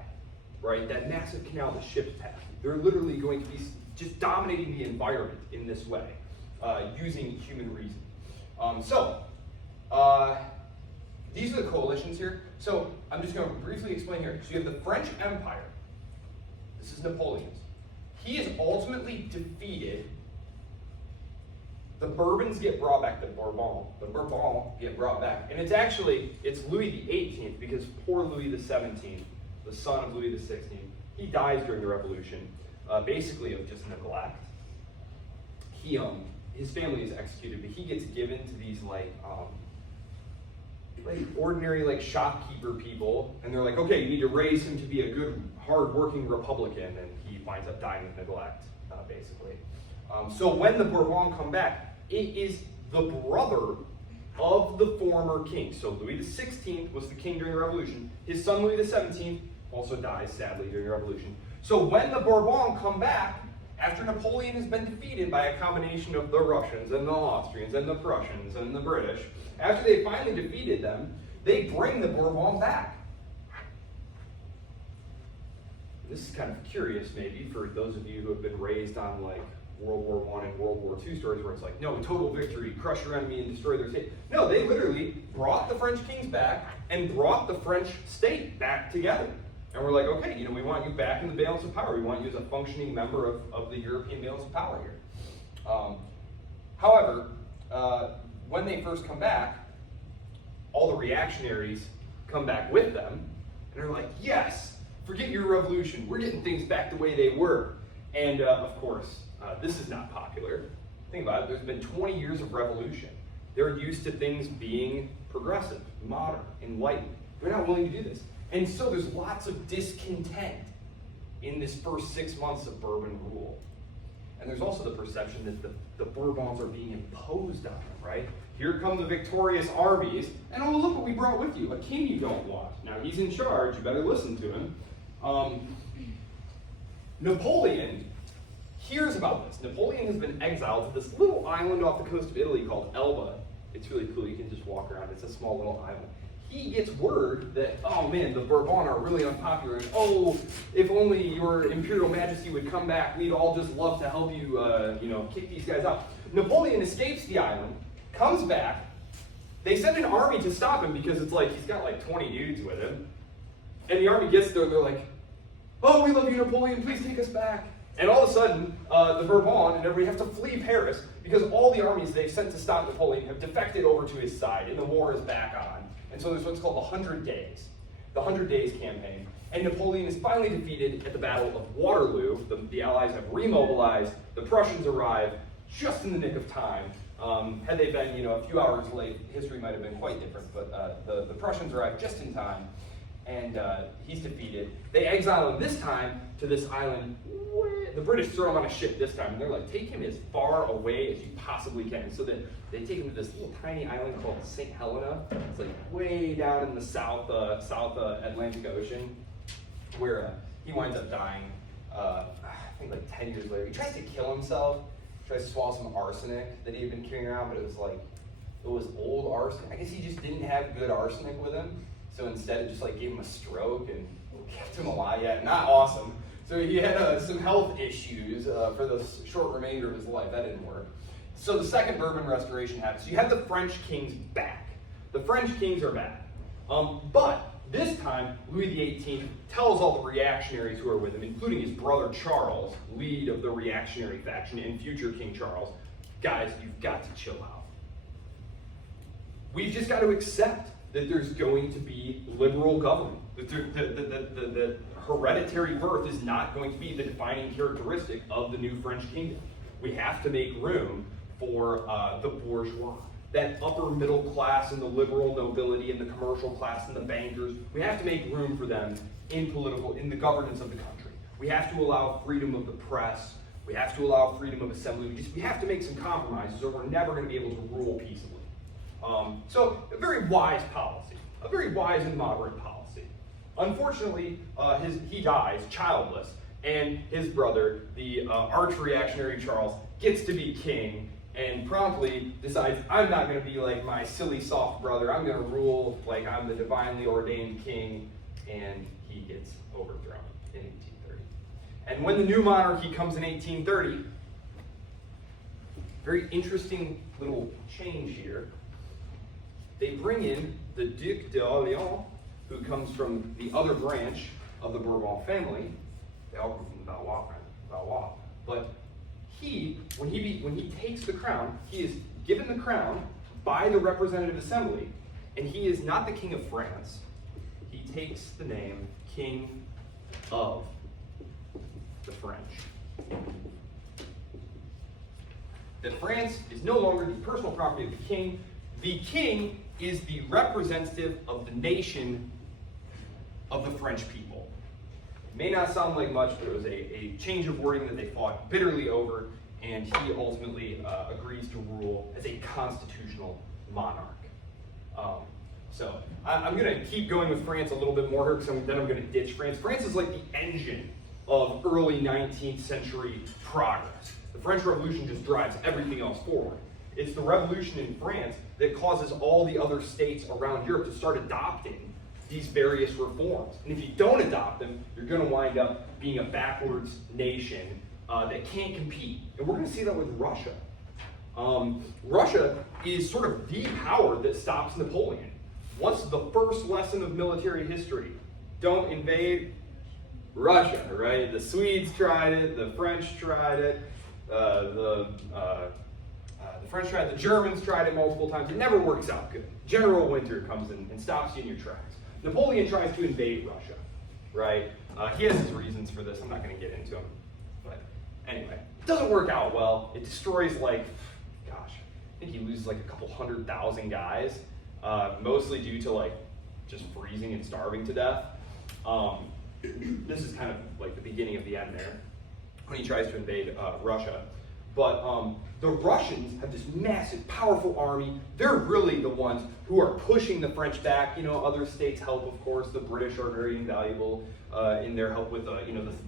right? That massive canal the ships pass. They're literally going to be just dominating the environment in this way, using human reason. These are the coalitions here. So I'm just going to briefly explain here. So you have the French Empire. This is Napoleon's. He is ultimately defeated. The Bourbons get brought back. The Bourbons get brought back. And it's Louis the 18th, because poor Louis the 17th, the son of Louis the 16th, he dies during the Revolution, basically of just neglect. His family is executed, but he gets given to these ordinary shopkeeper people, and they're like, okay, you need to raise him to be a good, hard-working Republican, and he winds up dying of neglect, basically. So when the Bourbons come back, it is the brother of the former king. So Louis the 16th was the king during the Revolution. His son Louis the 17th also dies, sadly, during the Revolution. So when the Bourbons come back, after Napoleon has been defeated by a combination of the Russians and the Austrians and the Prussians and the British, after they finally defeated them, they bring the Bourbons back. This is kind of curious, maybe, for those of you who have been raised on World War I and World War II stories where it's like, no, total victory, crush your enemy and destroy their state. No, they literally brought the French kings back and brought the French state back together. And we're like, okay, we want you back in the balance of power. We want you as a functioning member of the European balance of power here. However, when they first come back, all the reactionaries come back with them, and they're like, yes, forget your revolution. We're getting things back the way they were. And of course, this is not popular. Think about it. There's been 20 years of revolution. They're used to things being progressive, modern, enlightened. They're not willing to do this. And so there's lots of discontent in this first 6 months of Bourbon rule. And there's also the perception that the Bourbons are being imposed on them, right? Here come the victorious armies, and oh, look what we brought with you, a king you don't want. Now he's in charge, you better listen to him. Napoleon hears about this. Napoleon has been exiled to this little island off the coast of Italy called Elba. It's really cool, you can just walk around, it's a small little island. He gets word that, oh man, the Bourbons are really unpopular, and oh, if only your Imperial Majesty would come back, we'd all just love to help you, kick these guys out. Napoleon escapes the island, comes back, they send an army to stop him because it's like, he's got 20 dudes with him, and the army gets there and they're like, oh, we love you, Napoleon, please take us back. And all of a sudden, the Bourbons and everybody have to flee Paris because all the armies they've sent to stop Napoleon have defected over to his side, and the war is back on. And so there's what's called the 100 Days, the 100 Days campaign. And Napoleon is finally defeated at the Battle of Waterloo. The Allies have remobilized. The Prussians arrive just in the nick of time. Had they been, a few hours late, history might have been quite different. But the Prussians arrive just in time, and he's defeated. They exile him this time to this island. The British throw him on a ship this time, and they're like, take him as far away as you possibly can. So that they take him to this little tiny island called St. Helena. It's way down in the South Atlantic Ocean, where he winds up dying, I think 10 years later. He tries to kill himself, tries to swallow some arsenic that he had been carrying around, but it was old arsenic. I guess he just didn't have good arsenic with him, so instead it just gave him a stroke and kept him alive. Yeah, not awesome. So he had some health issues for the short remainder of his life. That didn't work. So the Second Bourbon Restoration happens. So you have the French kings back. The French kings are back. But this time, Louis XVIII tells all the reactionaries who are with him, including his brother Charles, lead of the reactionary faction, and future King Charles, guys, you've got to chill out. We've just got to accept that there's going to be liberal government. That hereditary birth is not going to be the defining characteristic of the new French kingdom. We have to make room for the bourgeois, that upper middle class and the liberal nobility and the commercial class and the bankers. We have to make room for them in the governance of the country. We have to allow freedom of the press. We have to allow freedom of assembly. We have to make some compromises, or we're never going to be able to rule peaceably. So a very wise policy, a very wise and moderate policy. Unfortunately, he dies childless, and his brother, the arch-reactionary Charles, gets to be king and promptly decides, I'm not going to be like my silly soft brother. I'm going to rule like I'm the divinely ordained king, and he gets overthrown in 1830. And when the new monarchy comes in 1830, very interesting little change here. They bring in the Duc d'Orléans, who comes from the other branch of the Bourbon family. They all come from Valois. But when he takes the crown, he is given the crown by the Representative Assembly, and he is not the King of France. He takes the name King of the French. That France is no longer the personal property of the king. The king is the representative of the nation of the French people. It may not sound like much, but it was a change of wording that they fought bitterly over, and he ultimately agrees to rule as a constitutional monarch. So I'm going to keep going with France a little bit more here, because then I'm going to ditch France. France is like the engine of early 19th century progress. The French Revolution just drives everything else forward. It's the revolution in France that causes all the other states around Europe to start adopting these various reforms. And if you don't adopt them, you're going to wind up being a backwards nation that can't compete. And we're going to see that with Russia. Russia is sort of the power that stops Napoleon. What's the first lesson of military history? Don't invade Russia, right? The Swedes tried it, the French tried it, the French tried it, the Germans tried it multiple times. It never works out good. General Winter comes in and stops you in your tracks. Napoleon tries to invade Russia, right? He has his reasons for this. I'm not going to get into them. But anyway, it doesn't work out well. It destroys I think he loses like a couple 100,000 guys, mostly due to just freezing and starving to death. This is kind of like the beginning of the end there, when he tries to invade Russia. But the Russians have this massive, powerful army. They're really the ones who are pushing the French back. Other states help, of course. The British are very invaluable in their help with,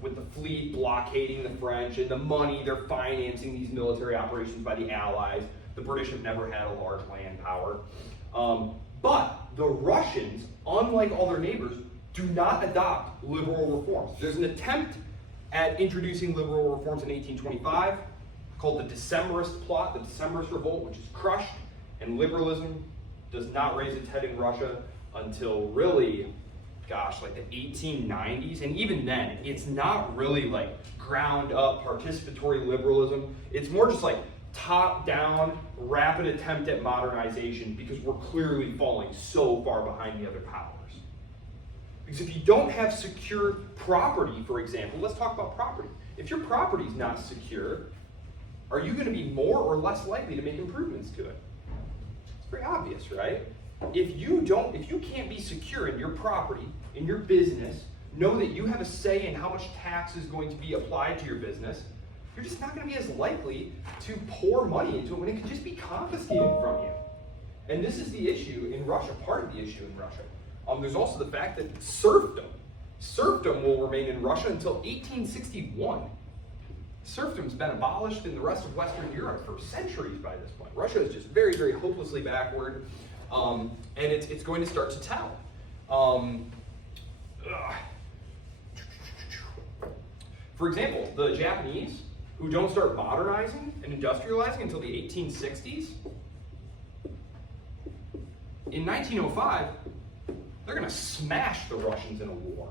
with the fleet blockading the French, and the money. They're financing these military operations by the Allies. The British have never had a large land power. But the Russians, unlike all their neighbors, do not adopt liberal reforms. There's an attempt at introducing liberal reforms in 1825 called the Decembrist plot, the Decembrist revolt, which is crushed, and liberalism does not raise its head in Russia until really, like the 1890s. And even then, it's not really ground up participatory liberalism. It's more just top-down, rapid attempt at modernization, because we're clearly falling so far behind the other powers. Because if you don't have secure property, for example, let's talk about property. If your property is not secure, are you going to be more or less likely to make improvements to it? It's very obvious, right? If you can't be secure in your property, in your business, know that you have a say in how much tax is going to be applied to your business, you're just not going to be as likely to pour money into it when it could just be confiscated from you. And this is the issue in Russia, part of the issue in Russia. There's also the fact that serfdom will remain in Russia until 1861. Serfdom's been abolished in the rest of Western Europe for centuries by this point. Russia is just very, very hopelessly backward, and it's going to start to tell. For example, the Japanese, who don't start modernizing and industrializing until the 1860s, in 1905, they're going to smash the Russians in a war,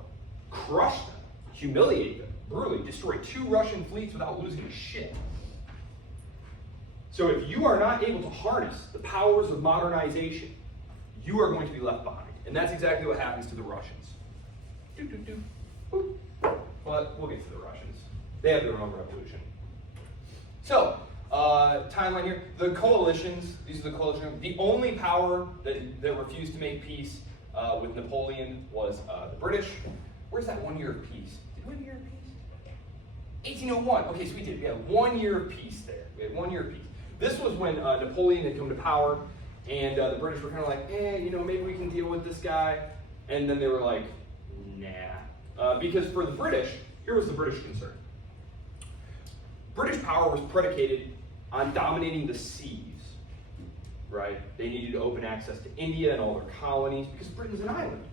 crush them, humiliate them, brutally destroy 2 Russian fleets without losing a ship. So if you are not able to harness the powers of modernization, you are going to be left behind. And that's exactly what happens to the Russians. But we'll get to the Russians. They have their own revolution. So, timeline here. The coalitions, these are the coalitions. The only power that refused to make peace with Napoleon was the British. Where's that 1 year of peace? Did we have a year of peace? 1801. Okay, so we did. We had 1 year of peace there. We had 1 year of peace. This was when Napoleon had come to power, and the British were kind of like, maybe we can deal with this guy. And then they were like, nah. Because for the British, here was the British concern. British power was predicated on dominating the seas, right? They needed open access to India and all their colonies because Britain's an island,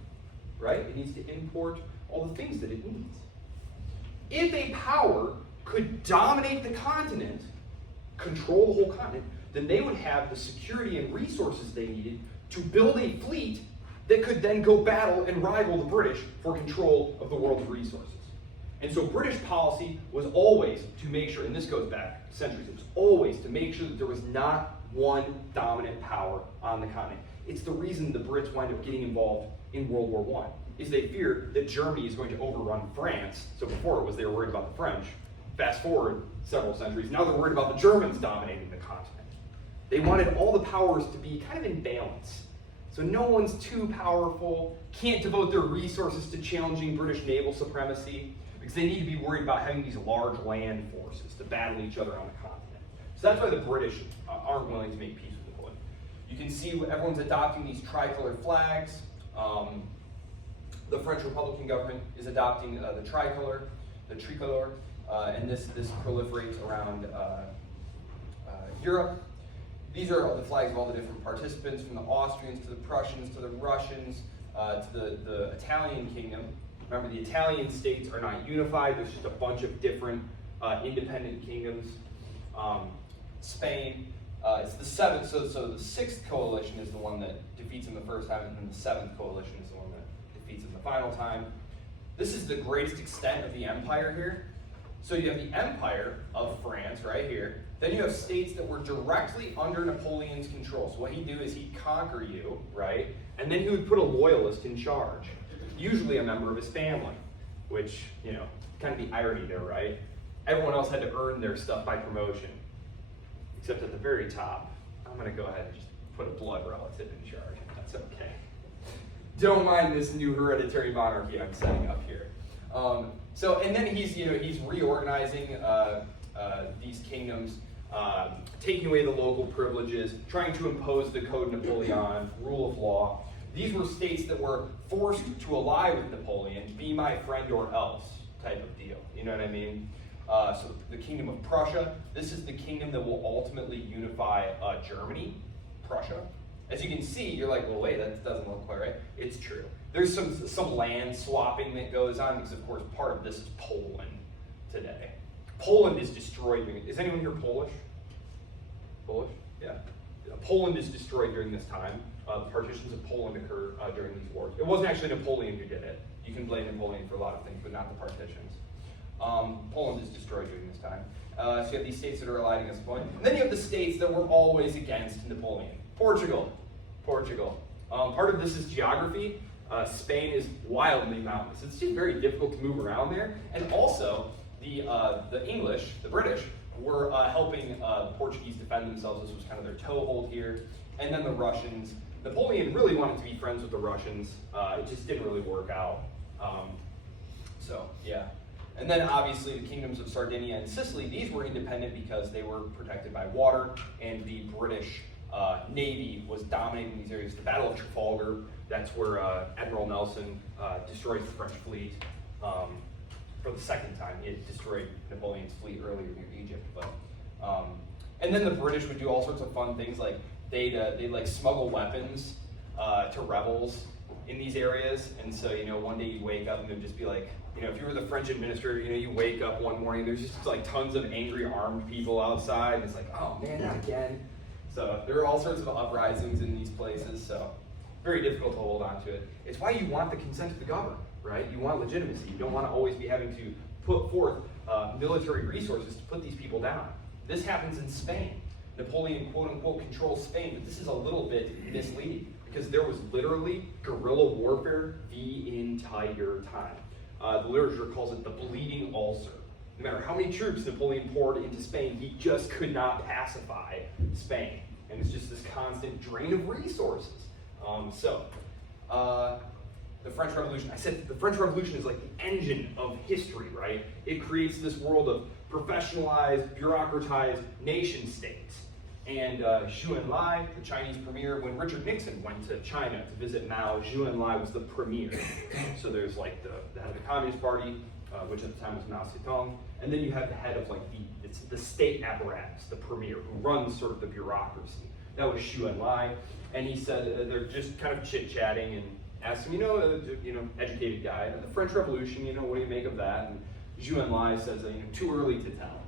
right? It needs to import all the things that it needs. If a power could dominate the continent, control the whole continent, then they would have the security and resources they needed to build a fleet that could then go battle and rival the British for control of the world's resources. And so British policy was always to make sure, and this goes back centuries, it was always to make sure that there was not one dominant power on the continent. It's the reason the Brits wind up getting involved in World War I, is they fear that Germany is going to overrun France. So before it was they were worried about the French. Fast forward several centuries, now they're worried about the Germans dominating the continent. They wanted all the powers to be kind of in balance. So no one's too powerful, can't devote their resources to challenging British naval supremacy, because they need to be worried about having these large land forces to battle each other on the continent. So that's why the British aren't willing to make peace with Napoleon. You can see everyone's adopting these tricolor flags. The French Republican government is adopting the tricolor, and this proliferates around Europe. These are the flags of all the different participants, from the Austrians to the Prussians to the Russians to the Italian kingdom. Remember, the Italian states are not unified. There's just a bunch of different independent kingdoms. Spain, it's the seventh, so the sixth coalition is the one that defeats him the first time, and then the seventh coalition is the one that defeats him the final time. This is the greatest extent of the empire here. So you have the empire of France right here. Then you have states that were directly under Napoleon's control. So what he'd do is he'd conquer you, right? And then he would put a loyalist in charge, usually a member of his family, which, kind of the irony there, right? Everyone else had to earn their stuff by promotion, except at the very top, I'm going to go ahead and just put a blood relative in charge. That's okay. Don't mind this new hereditary monarchy I'm setting up here. And then he's reorganizing these kingdoms, taking away the local privileges, trying to impose the Code Napoleon, rule of law. These were states that were forced to ally with Napoleon, be my friend or else type of deal. You know what I mean? So the Kingdom of Prussia, this is the kingdom that will ultimately unify Germany, Prussia. As you can see, you're like, well, wait, that doesn't look quite right. It's true. There's some land swapping that goes on, because of course part of this is Poland today. Poland is destroyed. Is anyone here Polish? Polish? Yeah. Poland is destroyed during this time. The partitions of Poland occur during these wars. It wasn't actually Napoleon who did it. You can blame Napoleon for a lot of things, but not the partitions. Poland is destroyed during this time. So you have these states that are allied against Napoleon. And then you have the states that were always against Napoleon. Portugal. Part of this is geography. Spain is wildly mountainous. It's just very difficult to move around there. And also, the English, the British, were helping the Portuguese defend themselves. This was kind of their toehold here. And then the Russians. Napoleon really wanted to be friends with the Russians. It just didn't really work out. Yeah. And then obviously the kingdoms of Sardinia and Sicily, these were independent because they were protected by water, and the British Navy was dominating these areas. The Battle of Trafalgar, that's where Admiral Nelson destroys the French fleet for the second time. He had destroyed Napoleon's fleet earlier near Egypt. And then the British would do all sorts of fun things, like they'd like smuggle weapons to rebels, in these areas. And so, one day you wake up and there'd just be like, if you were the French administrator, you wake up one morning, there's just like tons of angry armed people outside. And it's like, oh man, not again. So there are all sorts of uprisings in these places. So very difficult to hold on to it. It's why you want the consent of the governed, right? You want legitimacy. You don't want to always be having to put forth military resources to put these people down. This happens in Spain. Napoleon, quote unquote, controls Spain, but this is a little bit misleading because there was literally guerrilla warfare the entire time. The literature calls it the bleeding ulcer. No matter how many troops Napoleon poured into Spain, he just could not pacify Spain. And it's just this constant drain of resources. The French Revolution, I said the French Revolution is like the engine of history, right? It creates this world of professionalized, bureaucratized nation states. And Zhou Enlai, the Chinese premier, when Richard Nixon went to China to visit Mao, Zhou Enlai was the premier. So there's like the head of the Communist Party, which at the time was Mao Zedong, and then you have the head of like the state apparatus, the premier, who runs sort of the bureaucracy. That was Zhou Enlai, and he said they're just kind of chit-chatting and asked him, educated guy, the French Revolution, what do you make of that? And Zhou Enlai says, too early to tell.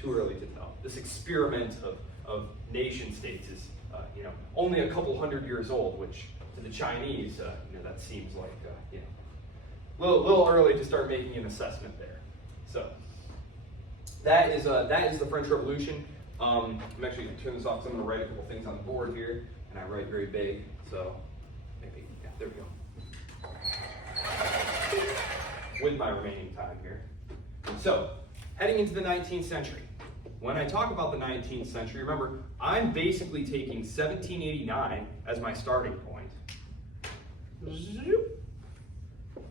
Too early to tell. This experiment of nation states is, only a couple hundred years old, which to the Chinese, that seems like, a little early to start making an assessment there. So that is the French Revolution. I'm actually going to turn this off because I'm going to write a couple things on the board here, and I write very big, so maybe, yeah, there we go. With my remaining time here. So, heading into the 19th century. When I talk about the 19th century, remember, I'm basically taking 1789 as my starting point,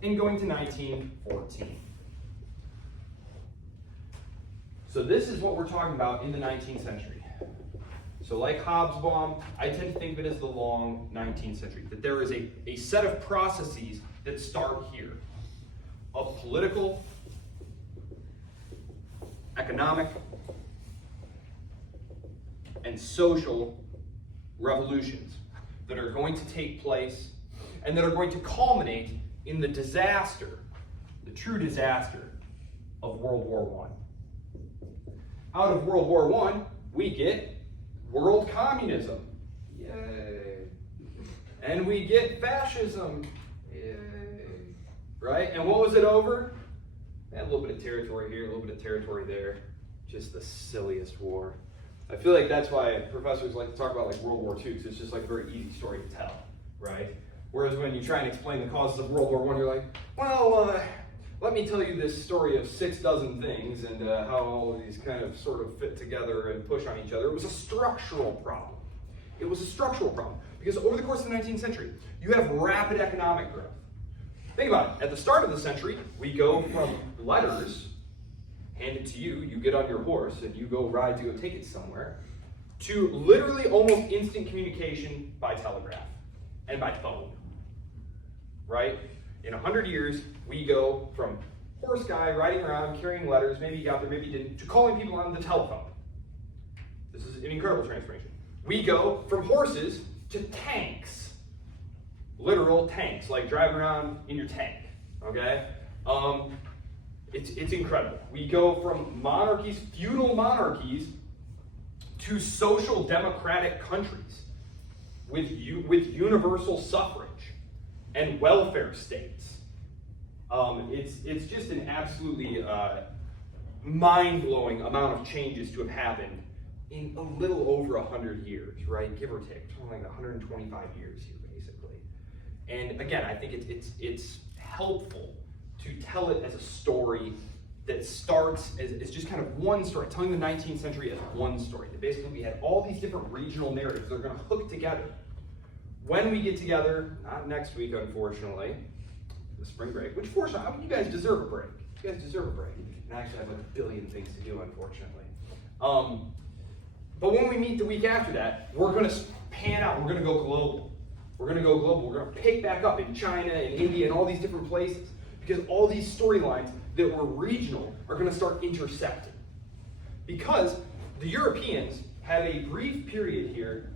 and going to 1914. So this is what we're talking about in the 19th century. So like Hobsbawm, I tend to think of it as the long 19th century, that there is a set of processes that start here, of political, economic, and social revolutions that are going to take place and that are going to culminate in the disaster, the true disaster of World War I. Out of World War I, we get world communism. Yay. And we get fascism. Yay. Right? And what was it over? A little bit of territory here, a little bit of territory there. Just the silliest war. I feel like that's why professors like to talk about like World War II, because it's just like a very easy story to tell, right? Whereas when you try and explain the causes of World War I, you're like, well, let me tell you this story of 6 dozen things and how all of these kind of sort of fit together and push on each other. It was a structural problem. It was a structural problem because over the course of the 19th century, you have rapid economic growth. Think about it. At the start of the century, we go from letters handed to you, you get on your horse and you go ride to go take it somewhere, to literally almost instant communication by telegraph and by phone, right? In 100 years, we go from horse guy riding around carrying letters, maybe he got there, maybe he didn't, to calling people on the telephone. This is an incredible transformation. We go from horses to tanks, literal tanks, like driving around in your tank, okay? It's incredible. We go from monarchies, feudal monarchies, to social democratic countries with universal suffrage and welfare states. It's just an absolutely mind-blowing amount of changes to have happened in a little over 100 years, right? Give or take, something like 125 years here, basically. And again, I think it's helpful to tell it as a story that starts as just kind of one story, telling the 19th century as one story. That basically we had all these different regional narratives that are going to hook together. When we get together, not next week, unfortunately, the spring break, which fortunately, I mean, you guys deserve a break. You guys deserve a break. And I actually have like a billion things to do, unfortunately. But when we meet the week after that, we're going to pan out. We're going to go global. We're going to go global. We're going to pick back up in China and India and all these different places. Because all these storylines that were regional are going to start intersecting. Because the Europeans had a brief period here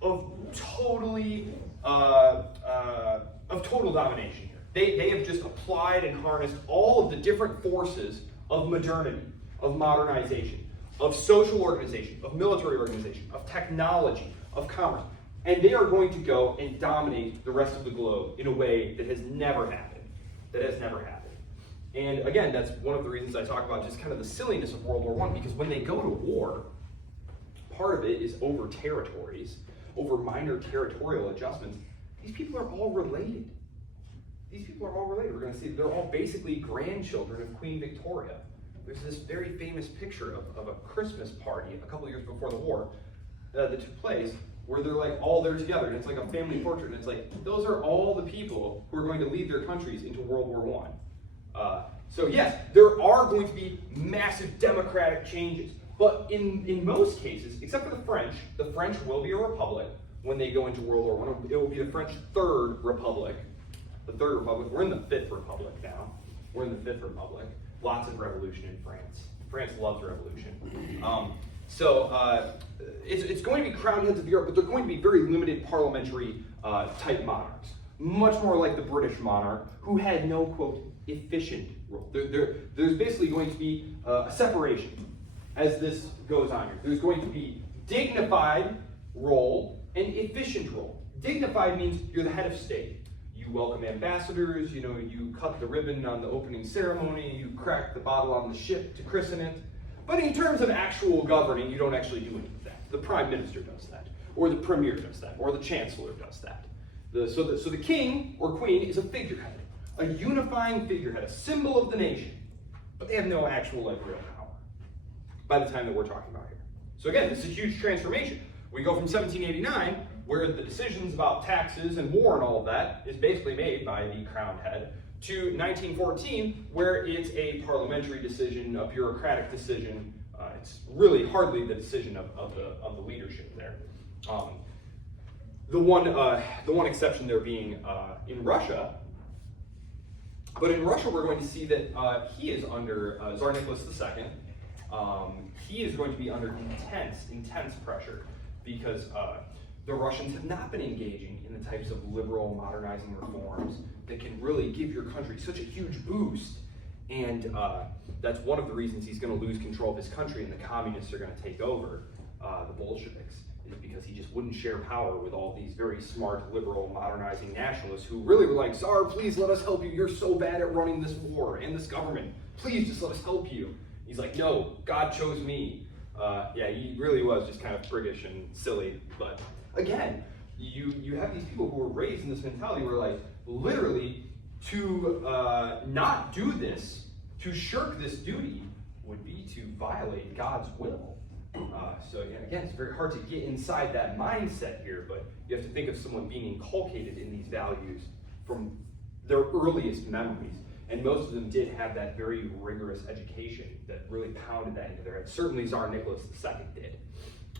of totally of total domination here. They have just applied and harnessed all of the different forces of modernity, of modernization, of social organization, of military organization, of technology, of commerce. And they are going to go and dominate the rest of the globe in a way that has never happened. That has never happened. And again, that's one of the reasons I talk about just kind of the silliness of World War I, because when they go to war, part of it is over territories, over minor territorial adjustments. These people are all related. These people are all related. We're going to see they're all basically grandchildren of Queen Victoria. There's this very famous picture of a Christmas party a couple of years before the war that took place, where they're like all there together, and it's like a family portrait, and it's like, those are all the people who are going to lead their countries into World War I. So yes, there are going to be massive democratic changes, but in most cases, except for the French will be a republic when they go into World War I. It will be the French Third Republic. The Third Republic. We're in the Fifth Republic now. We're in the Fifth Republic. Lots of revolution in France. France loves revolution. It's going to be crowned heads of Europe, but they're going to be very limited parliamentary type monarchs. Much more like the British monarch, who had no, quote, efficient role. There's basically going to be a separation as this goes on here. There's going to be dignified role and efficient role. Dignified means you're the head of state. You welcome ambassadors, you cut the ribbon on the opening ceremony, you crack the bottle on the ship to christen it. But in terms of actual governing, you don't actually do any of that. The prime minister does that, or the premier does that, or the chancellor does that. So the king or queen is a figurehead, a unifying figurehead, a symbol of the nation, but they have no actual real power by the time that we're talking about here. So again, this is a huge transformation. We go from 1789, where the decisions about taxes and war and all of that is basically made by the crowned head, to 1914, where it's a parliamentary decision, a bureaucratic decision. It's really hardly the decision of the leadership there. The one exception there being in Russia. But in Russia, we're going to see that he is under Tsar Nicholas II. He is going to be under intense pressure, because the Russians have not been engaging in the types of liberal, modernizing reforms that can really give your country such a huge boost. And that's one of the reasons he's going to lose control of his country and the communists are going to take over, the Bolsheviks, is because he just wouldn't share power with all these very smart, liberal, modernizing nationalists who really were like, Tsar, please let us help you. You're so bad at running this war and this government. Please just let us help you. He's like, no, God chose me. Yeah, he really was just kind of priggish and silly. But again, you have these people who were raised in this mentality where, like, literally to not do this, to shirk this duty, would be to violate God's will. So again, it's very hard to get inside that mindset here, but you have to think of someone being inculcated in these values from their earliest memories. And most of them did have that very rigorous education that really pounded that into their head. Certainly Tsar Nicholas II did.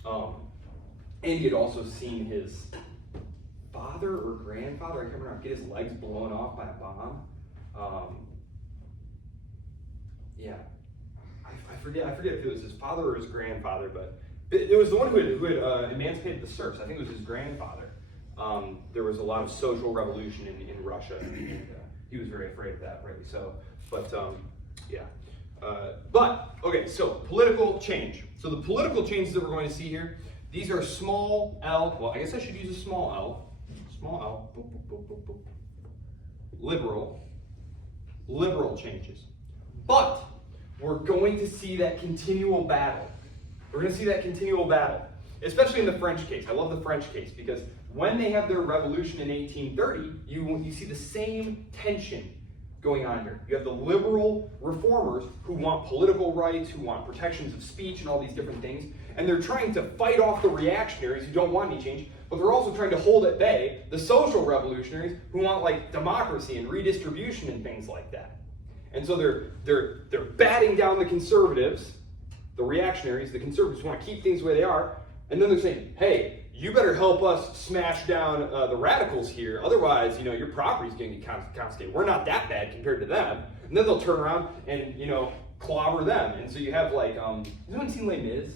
And he had also seen his father or grandfather, I can't remember, get his legs blown off by a bomb. I forget if it was his father or his grandfather, but it was the one who had emancipated the serfs. I think it was his grandfather. There was a lot of social revolution in Russia, and he was very afraid of that, rightly so. But okay, so political change. So the political changes that we're going to see here, these are small L. Well, I guess I should use a small L. Small L. Boop, boop, boop, boop, boop. Liberal changes. But we're going to see that continual battle. We're going to see that continual battle, especially in the French case. I love the French case because when they have their revolution in 1830, you see the same tension going on here. You have the liberal reformers who want political rights, who want protections of speech and all these different things, and they're trying to fight off the reactionaries who don't want any change, but they're also trying to hold at bay the social revolutionaries who want, like, democracy and redistribution and things like that. And so they're batting down the conservatives, the reactionaries. The conservatives want to keep things the way they are, and then they're saying, hey, you better help us smash down the radicals here, otherwise, your property's going to get confiscated. We're not that bad compared to them. And then they'll turn around and, clobber them. And so you have, like, has anyone seen Les Mis?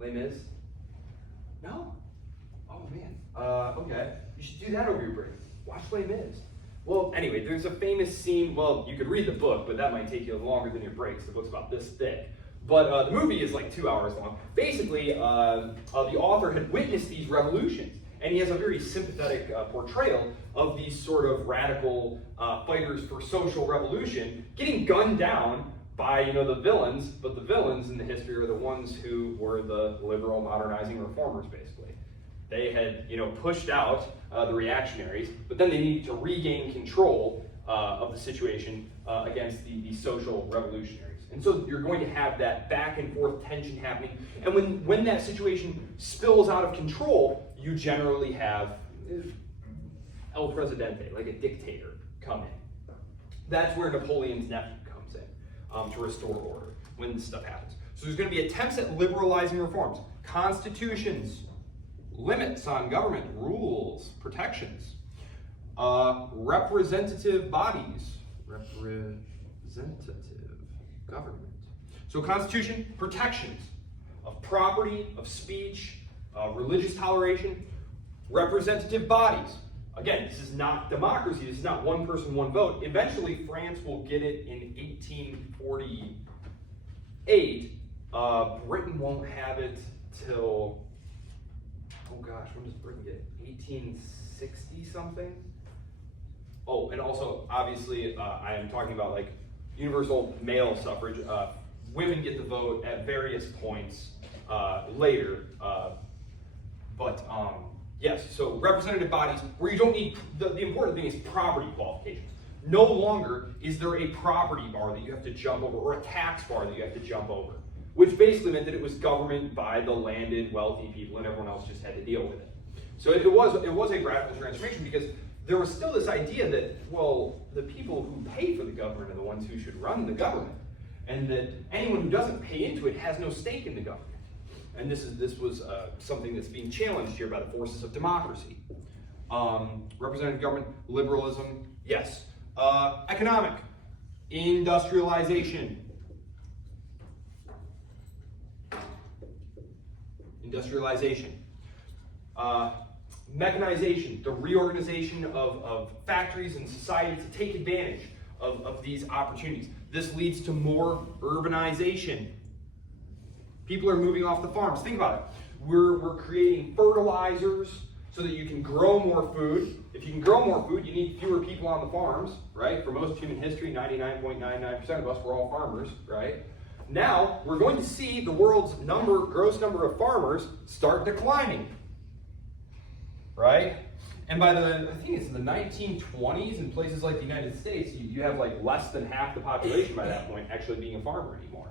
Les Mis? No? Oh, man. Okay, you should do that over your break. Watch Les Mis. Well, anyway, there's a famous scene. Well, you could read the book, but that might take you longer than your breaks. The book's about this thick. But the movie is like 2 hours long. Basically, the author had witnessed these revolutions, and he has a very sympathetic portrayal of these sort of radical fighters for social revolution getting gunned down by the villains. But the villains in the history are the ones who were the liberal, modernizing reformers, basically. They had pushed out the reactionaries, but then they needed to regain control of the situation against the social revolutionaries. And so you're going to have that back and forth tension happening. And when that situation spills out of control, you generally have El Presidente, like a dictator, come in. That's where Napoleon's nephew comes in to restore order when this stuff happens. So there's going to be attempts at liberalizing reforms, constitutions, limits on government, rules, protections, representative bodies, representative government. So constitution, protections of property, of speech, religious toleration, representative bodies. Again, this is not democracy, this is not one person, one vote. Eventually, France will get it in 1848. Britain won't have it till, oh gosh, when does Britain get it? 1860 something? Oh, and also, obviously, I am talking about like universal male suffrage. Women get the vote at various points later. Yes, so representative bodies where you don't need, the important thing is property qualifications. No longer is there a property bar that you have to jump over or a tax bar that you have to jump over, which basically meant that it was government by the landed, wealthy people and everyone else just had to deal with it. So it was a radical transformation because there was still this idea that, well, the people who pay for the government are the ones who should run the government, and that anyone who doesn't pay into it has no stake in the government. And this was something that's being challenged here by the forces of democracy. Representative government, liberalism, yes. Economic, industrialization. Mechanization, the reorganization of factories and society to take advantage of these opportunities. This leads to more urbanization. People are moving off the farms. Think about it. We're creating fertilizers so that you can grow more food. If you can grow more food, you need fewer people on the farms, right? For most human history, 99.99% of us were all farmers, right? Now, we're going to see the world's gross number of farmers start declining, right? And by I think it's the 1920s, in places like the United States, you have like less than half the population by that point actually being a farmer anymore.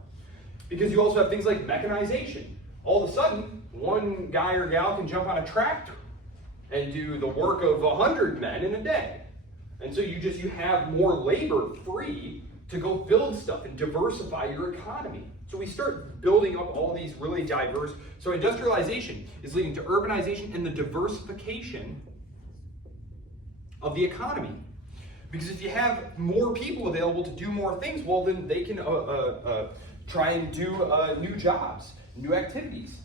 Because you also have things like mechanization. All of a sudden, one guy or gal can jump on a tractor and do the work of 100 men in a day. And so you have more labor free to go build stuff and diversify your economy. So we start building up all these really diverse. So industrialization is leading to urbanization and the diversification of the economy. Because if you have more people available to do more things, well, then they can try and do new jobs, new activities.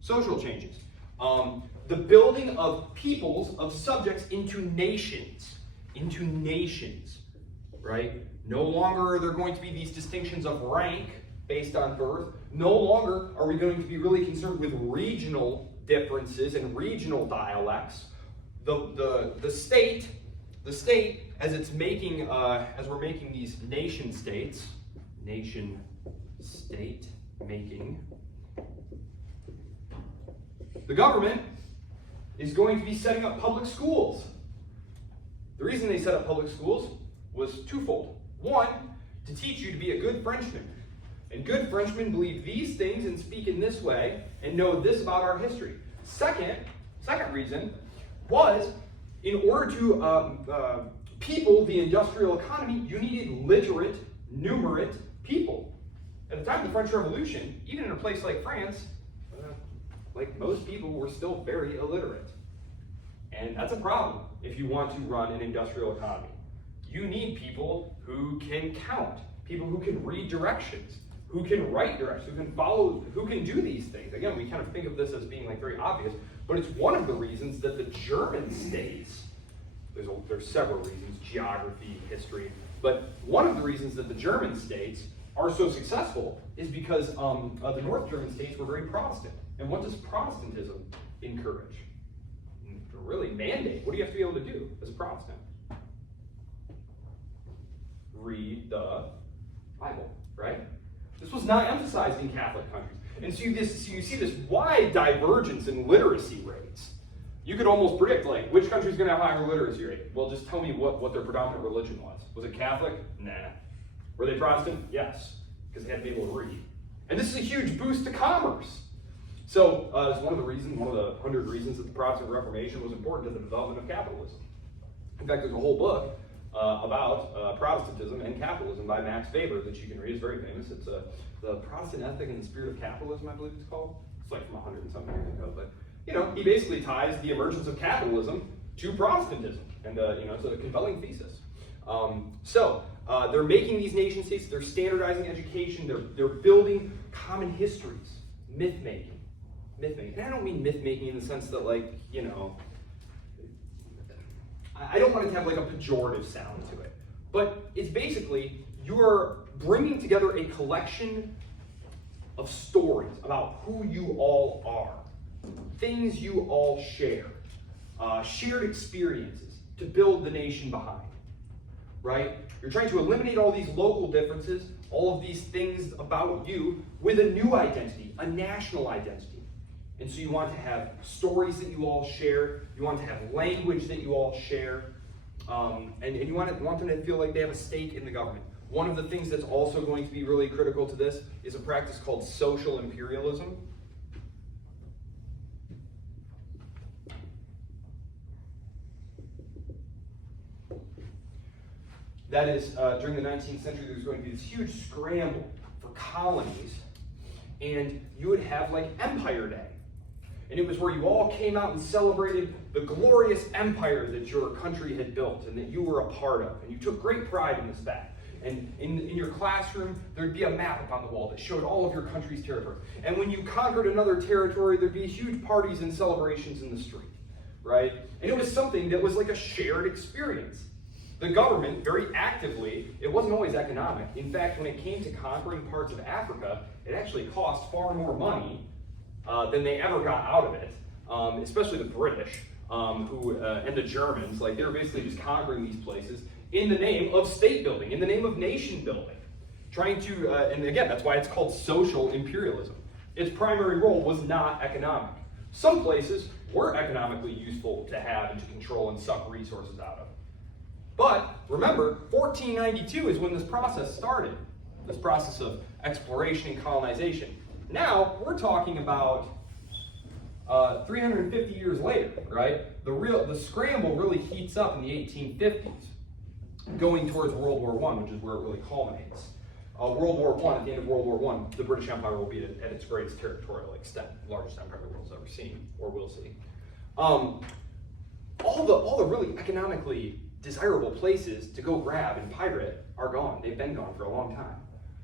Social changes. The building of peoples, of subjects into nations, right? No longer are there going to be these distinctions of rank based on birth. No longer are we going to be really concerned with regional differences and regional dialects. The state, as it's making, as we're making these nation state making, the government is going to be setting up public schools. The reason they set up public schools was twofold. One, to teach you to be a good Frenchman. And good Frenchmen believe these things and speak in this way and know this about our history. Second reason was, in order to people the industrial economy, you needed literate, numerate people. At the time of the French Revolution, even in a place like France, like most people were still very illiterate. And that's a problem if you want to run an industrial economy. You need people who can count, people who can read directions, who can write directions, who can follow, who can do these things. Again, we kind of think of this as being like very obvious, but it's one of the reasons that the German states, there's several reasons, geography, history, but one of the reasons that the German states are so successful is because the North German states were very Protestant. And what does Protestantism encourage? Really mandate. What do you have to be able to do as a Protestant? Read the Bible, right? This was not emphasized in Catholic countries. And so you see this wide divergence in literacy rates. You could almost predict, like, which country's going to have higher literacy rate? Well, just tell me what their predominant religion was. Was it Catholic? Nah. Were they Protestant? Yes, because they had to be able to read. And this is a huge boost to commerce. So it's one of the 100 reasons that the Protestant Reformation was important to the development of capitalism. In fact, there's a whole book about Protestantism and capitalism by Max Weber that you can read. It's very famous. It's The Protestant Ethic and the Spirit of Capitalism, I believe it's called. It's like from 100 and something years ago. But, he basically ties the emergence of capitalism to Protestantism. And, it's a compelling thesis. They're making these nation states, they're standardizing education, they're building common histories, myth-making. And I don't mean myth-making in the sense that, like, I don't want it to have like a pejorative sound to it. But it's basically, you're bringing together a collection of stories about who you all are, things you all share, shared experiences to build the nation behind, right? You're trying to eliminate all these local differences, all of these things about you, with a new identity, a national identity. And so you want to have stories that you all share, you want to have language that you all share, and you want them to feel like they have a stake in the government. One of the things that's also going to be really critical to this is a practice called social imperialism. That is, during the 19th century, there was going to be this huge scramble for colonies, and you would have like Empire Day. And it was where you all came out and celebrated the glorious empire that your country had built and that you were a part of. And you took great pride in this fact. And in your classroom, there'd be a map up on the wall that showed all of your country's territory. And when you conquered another territory, there'd be huge parties and celebrations in the street, right? And it was something that was like a shared experience. The government, very actively, it wasn't always economic. In fact, when it came to conquering parts of Africa, it actually cost far more money than they ever got out of it, especially the British and the Germans. Like, they were basically just conquering these places in the name of state building, in the name of nation building, trying to, and again, that's why it's called social imperialism. Its primary role was not economic. Some places were economically useful to have and to control and suck resources out of. But remember, 1492 is when this process started, this process of exploration and colonization. Now, we're talking about 350 years later, right? The scramble really heats up in the 1850s, going towards World War I, which is where it really culminates. World War I, at the end of World War I, the British Empire will be at its greatest territorial extent, largest empire the world's ever seen, or will see. All the really economically desirable places to go grab and pirate are gone. They've been gone for a long time.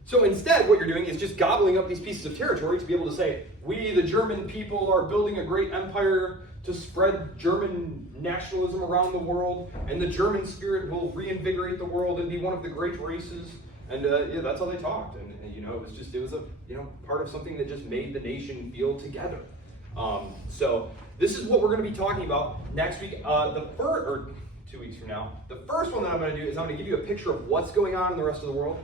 So instead, what you're doing is just gobbling up these pieces of territory to be able to say, we, the German people, are building a great empire to spread German nationalism around the world, and the German spirit will reinvigorate the world and be one of the great races. And that's how they talked. And it was a part of something that just made the nation feel together. So this is what we're going to be talking about next week. 2 weeks from now. The first one that I'm going to do is I'm going to give you a picture of what's going on in the rest of the world.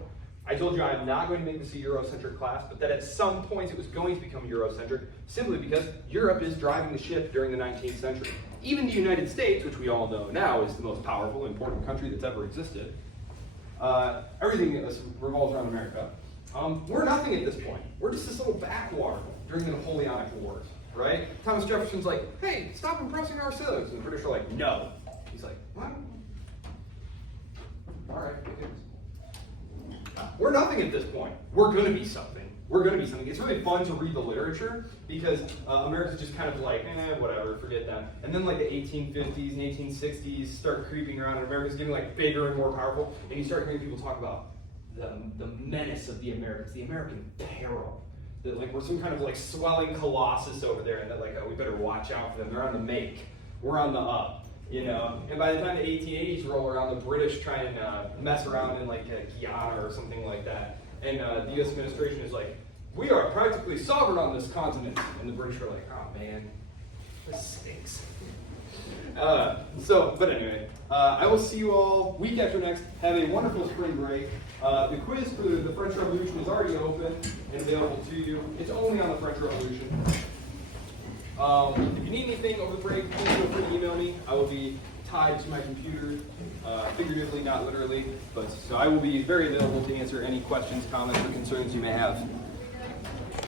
I told you I'm not going to make this a Eurocentric class, but that at some point it was going to become Eurocentric simply because Europe is driving the ship during the 19th century. Even the United States, which we all know now is the most powerful, important country that's ever existed, everything revolves around America. We're nothing at this point. We're just this little backwater during the Napoleonic Wars, right? Thomas Jefferson's like, hey, stop impressing our citizens. And the British are like, no. He's like, what? All right, we're nothing at this point. We're going to be something. It's really fun to read the literature because America's just kind of like, whatever, forget that. And then like the 1850s and 1860s start creeping around and America's getting like bigger and more powerful. And you start hearing people talk about, the menace of the Americans, the American peril. That like we're some kind of like swelling colossus over there, and that like we better watch out for them. They're on the make. We're on the up, you know. And by the time the 1880s roll around, the British try and mess around in like Guyana or something like that. And the U.S. administration is like, we are practically sovereign on this continent. And the British are like, oh man, this stinks. But anyway, I will see you all week after next. Have a wonderful spring break. The quiz for the French Revolution is already open and available to you. It's only on the French Revolution. If you need anything over the break, please feel free to email me. I will be tied to my computer, figuratively, not literally. But so I will be very available to answer any questions, comments, or concerns you may have.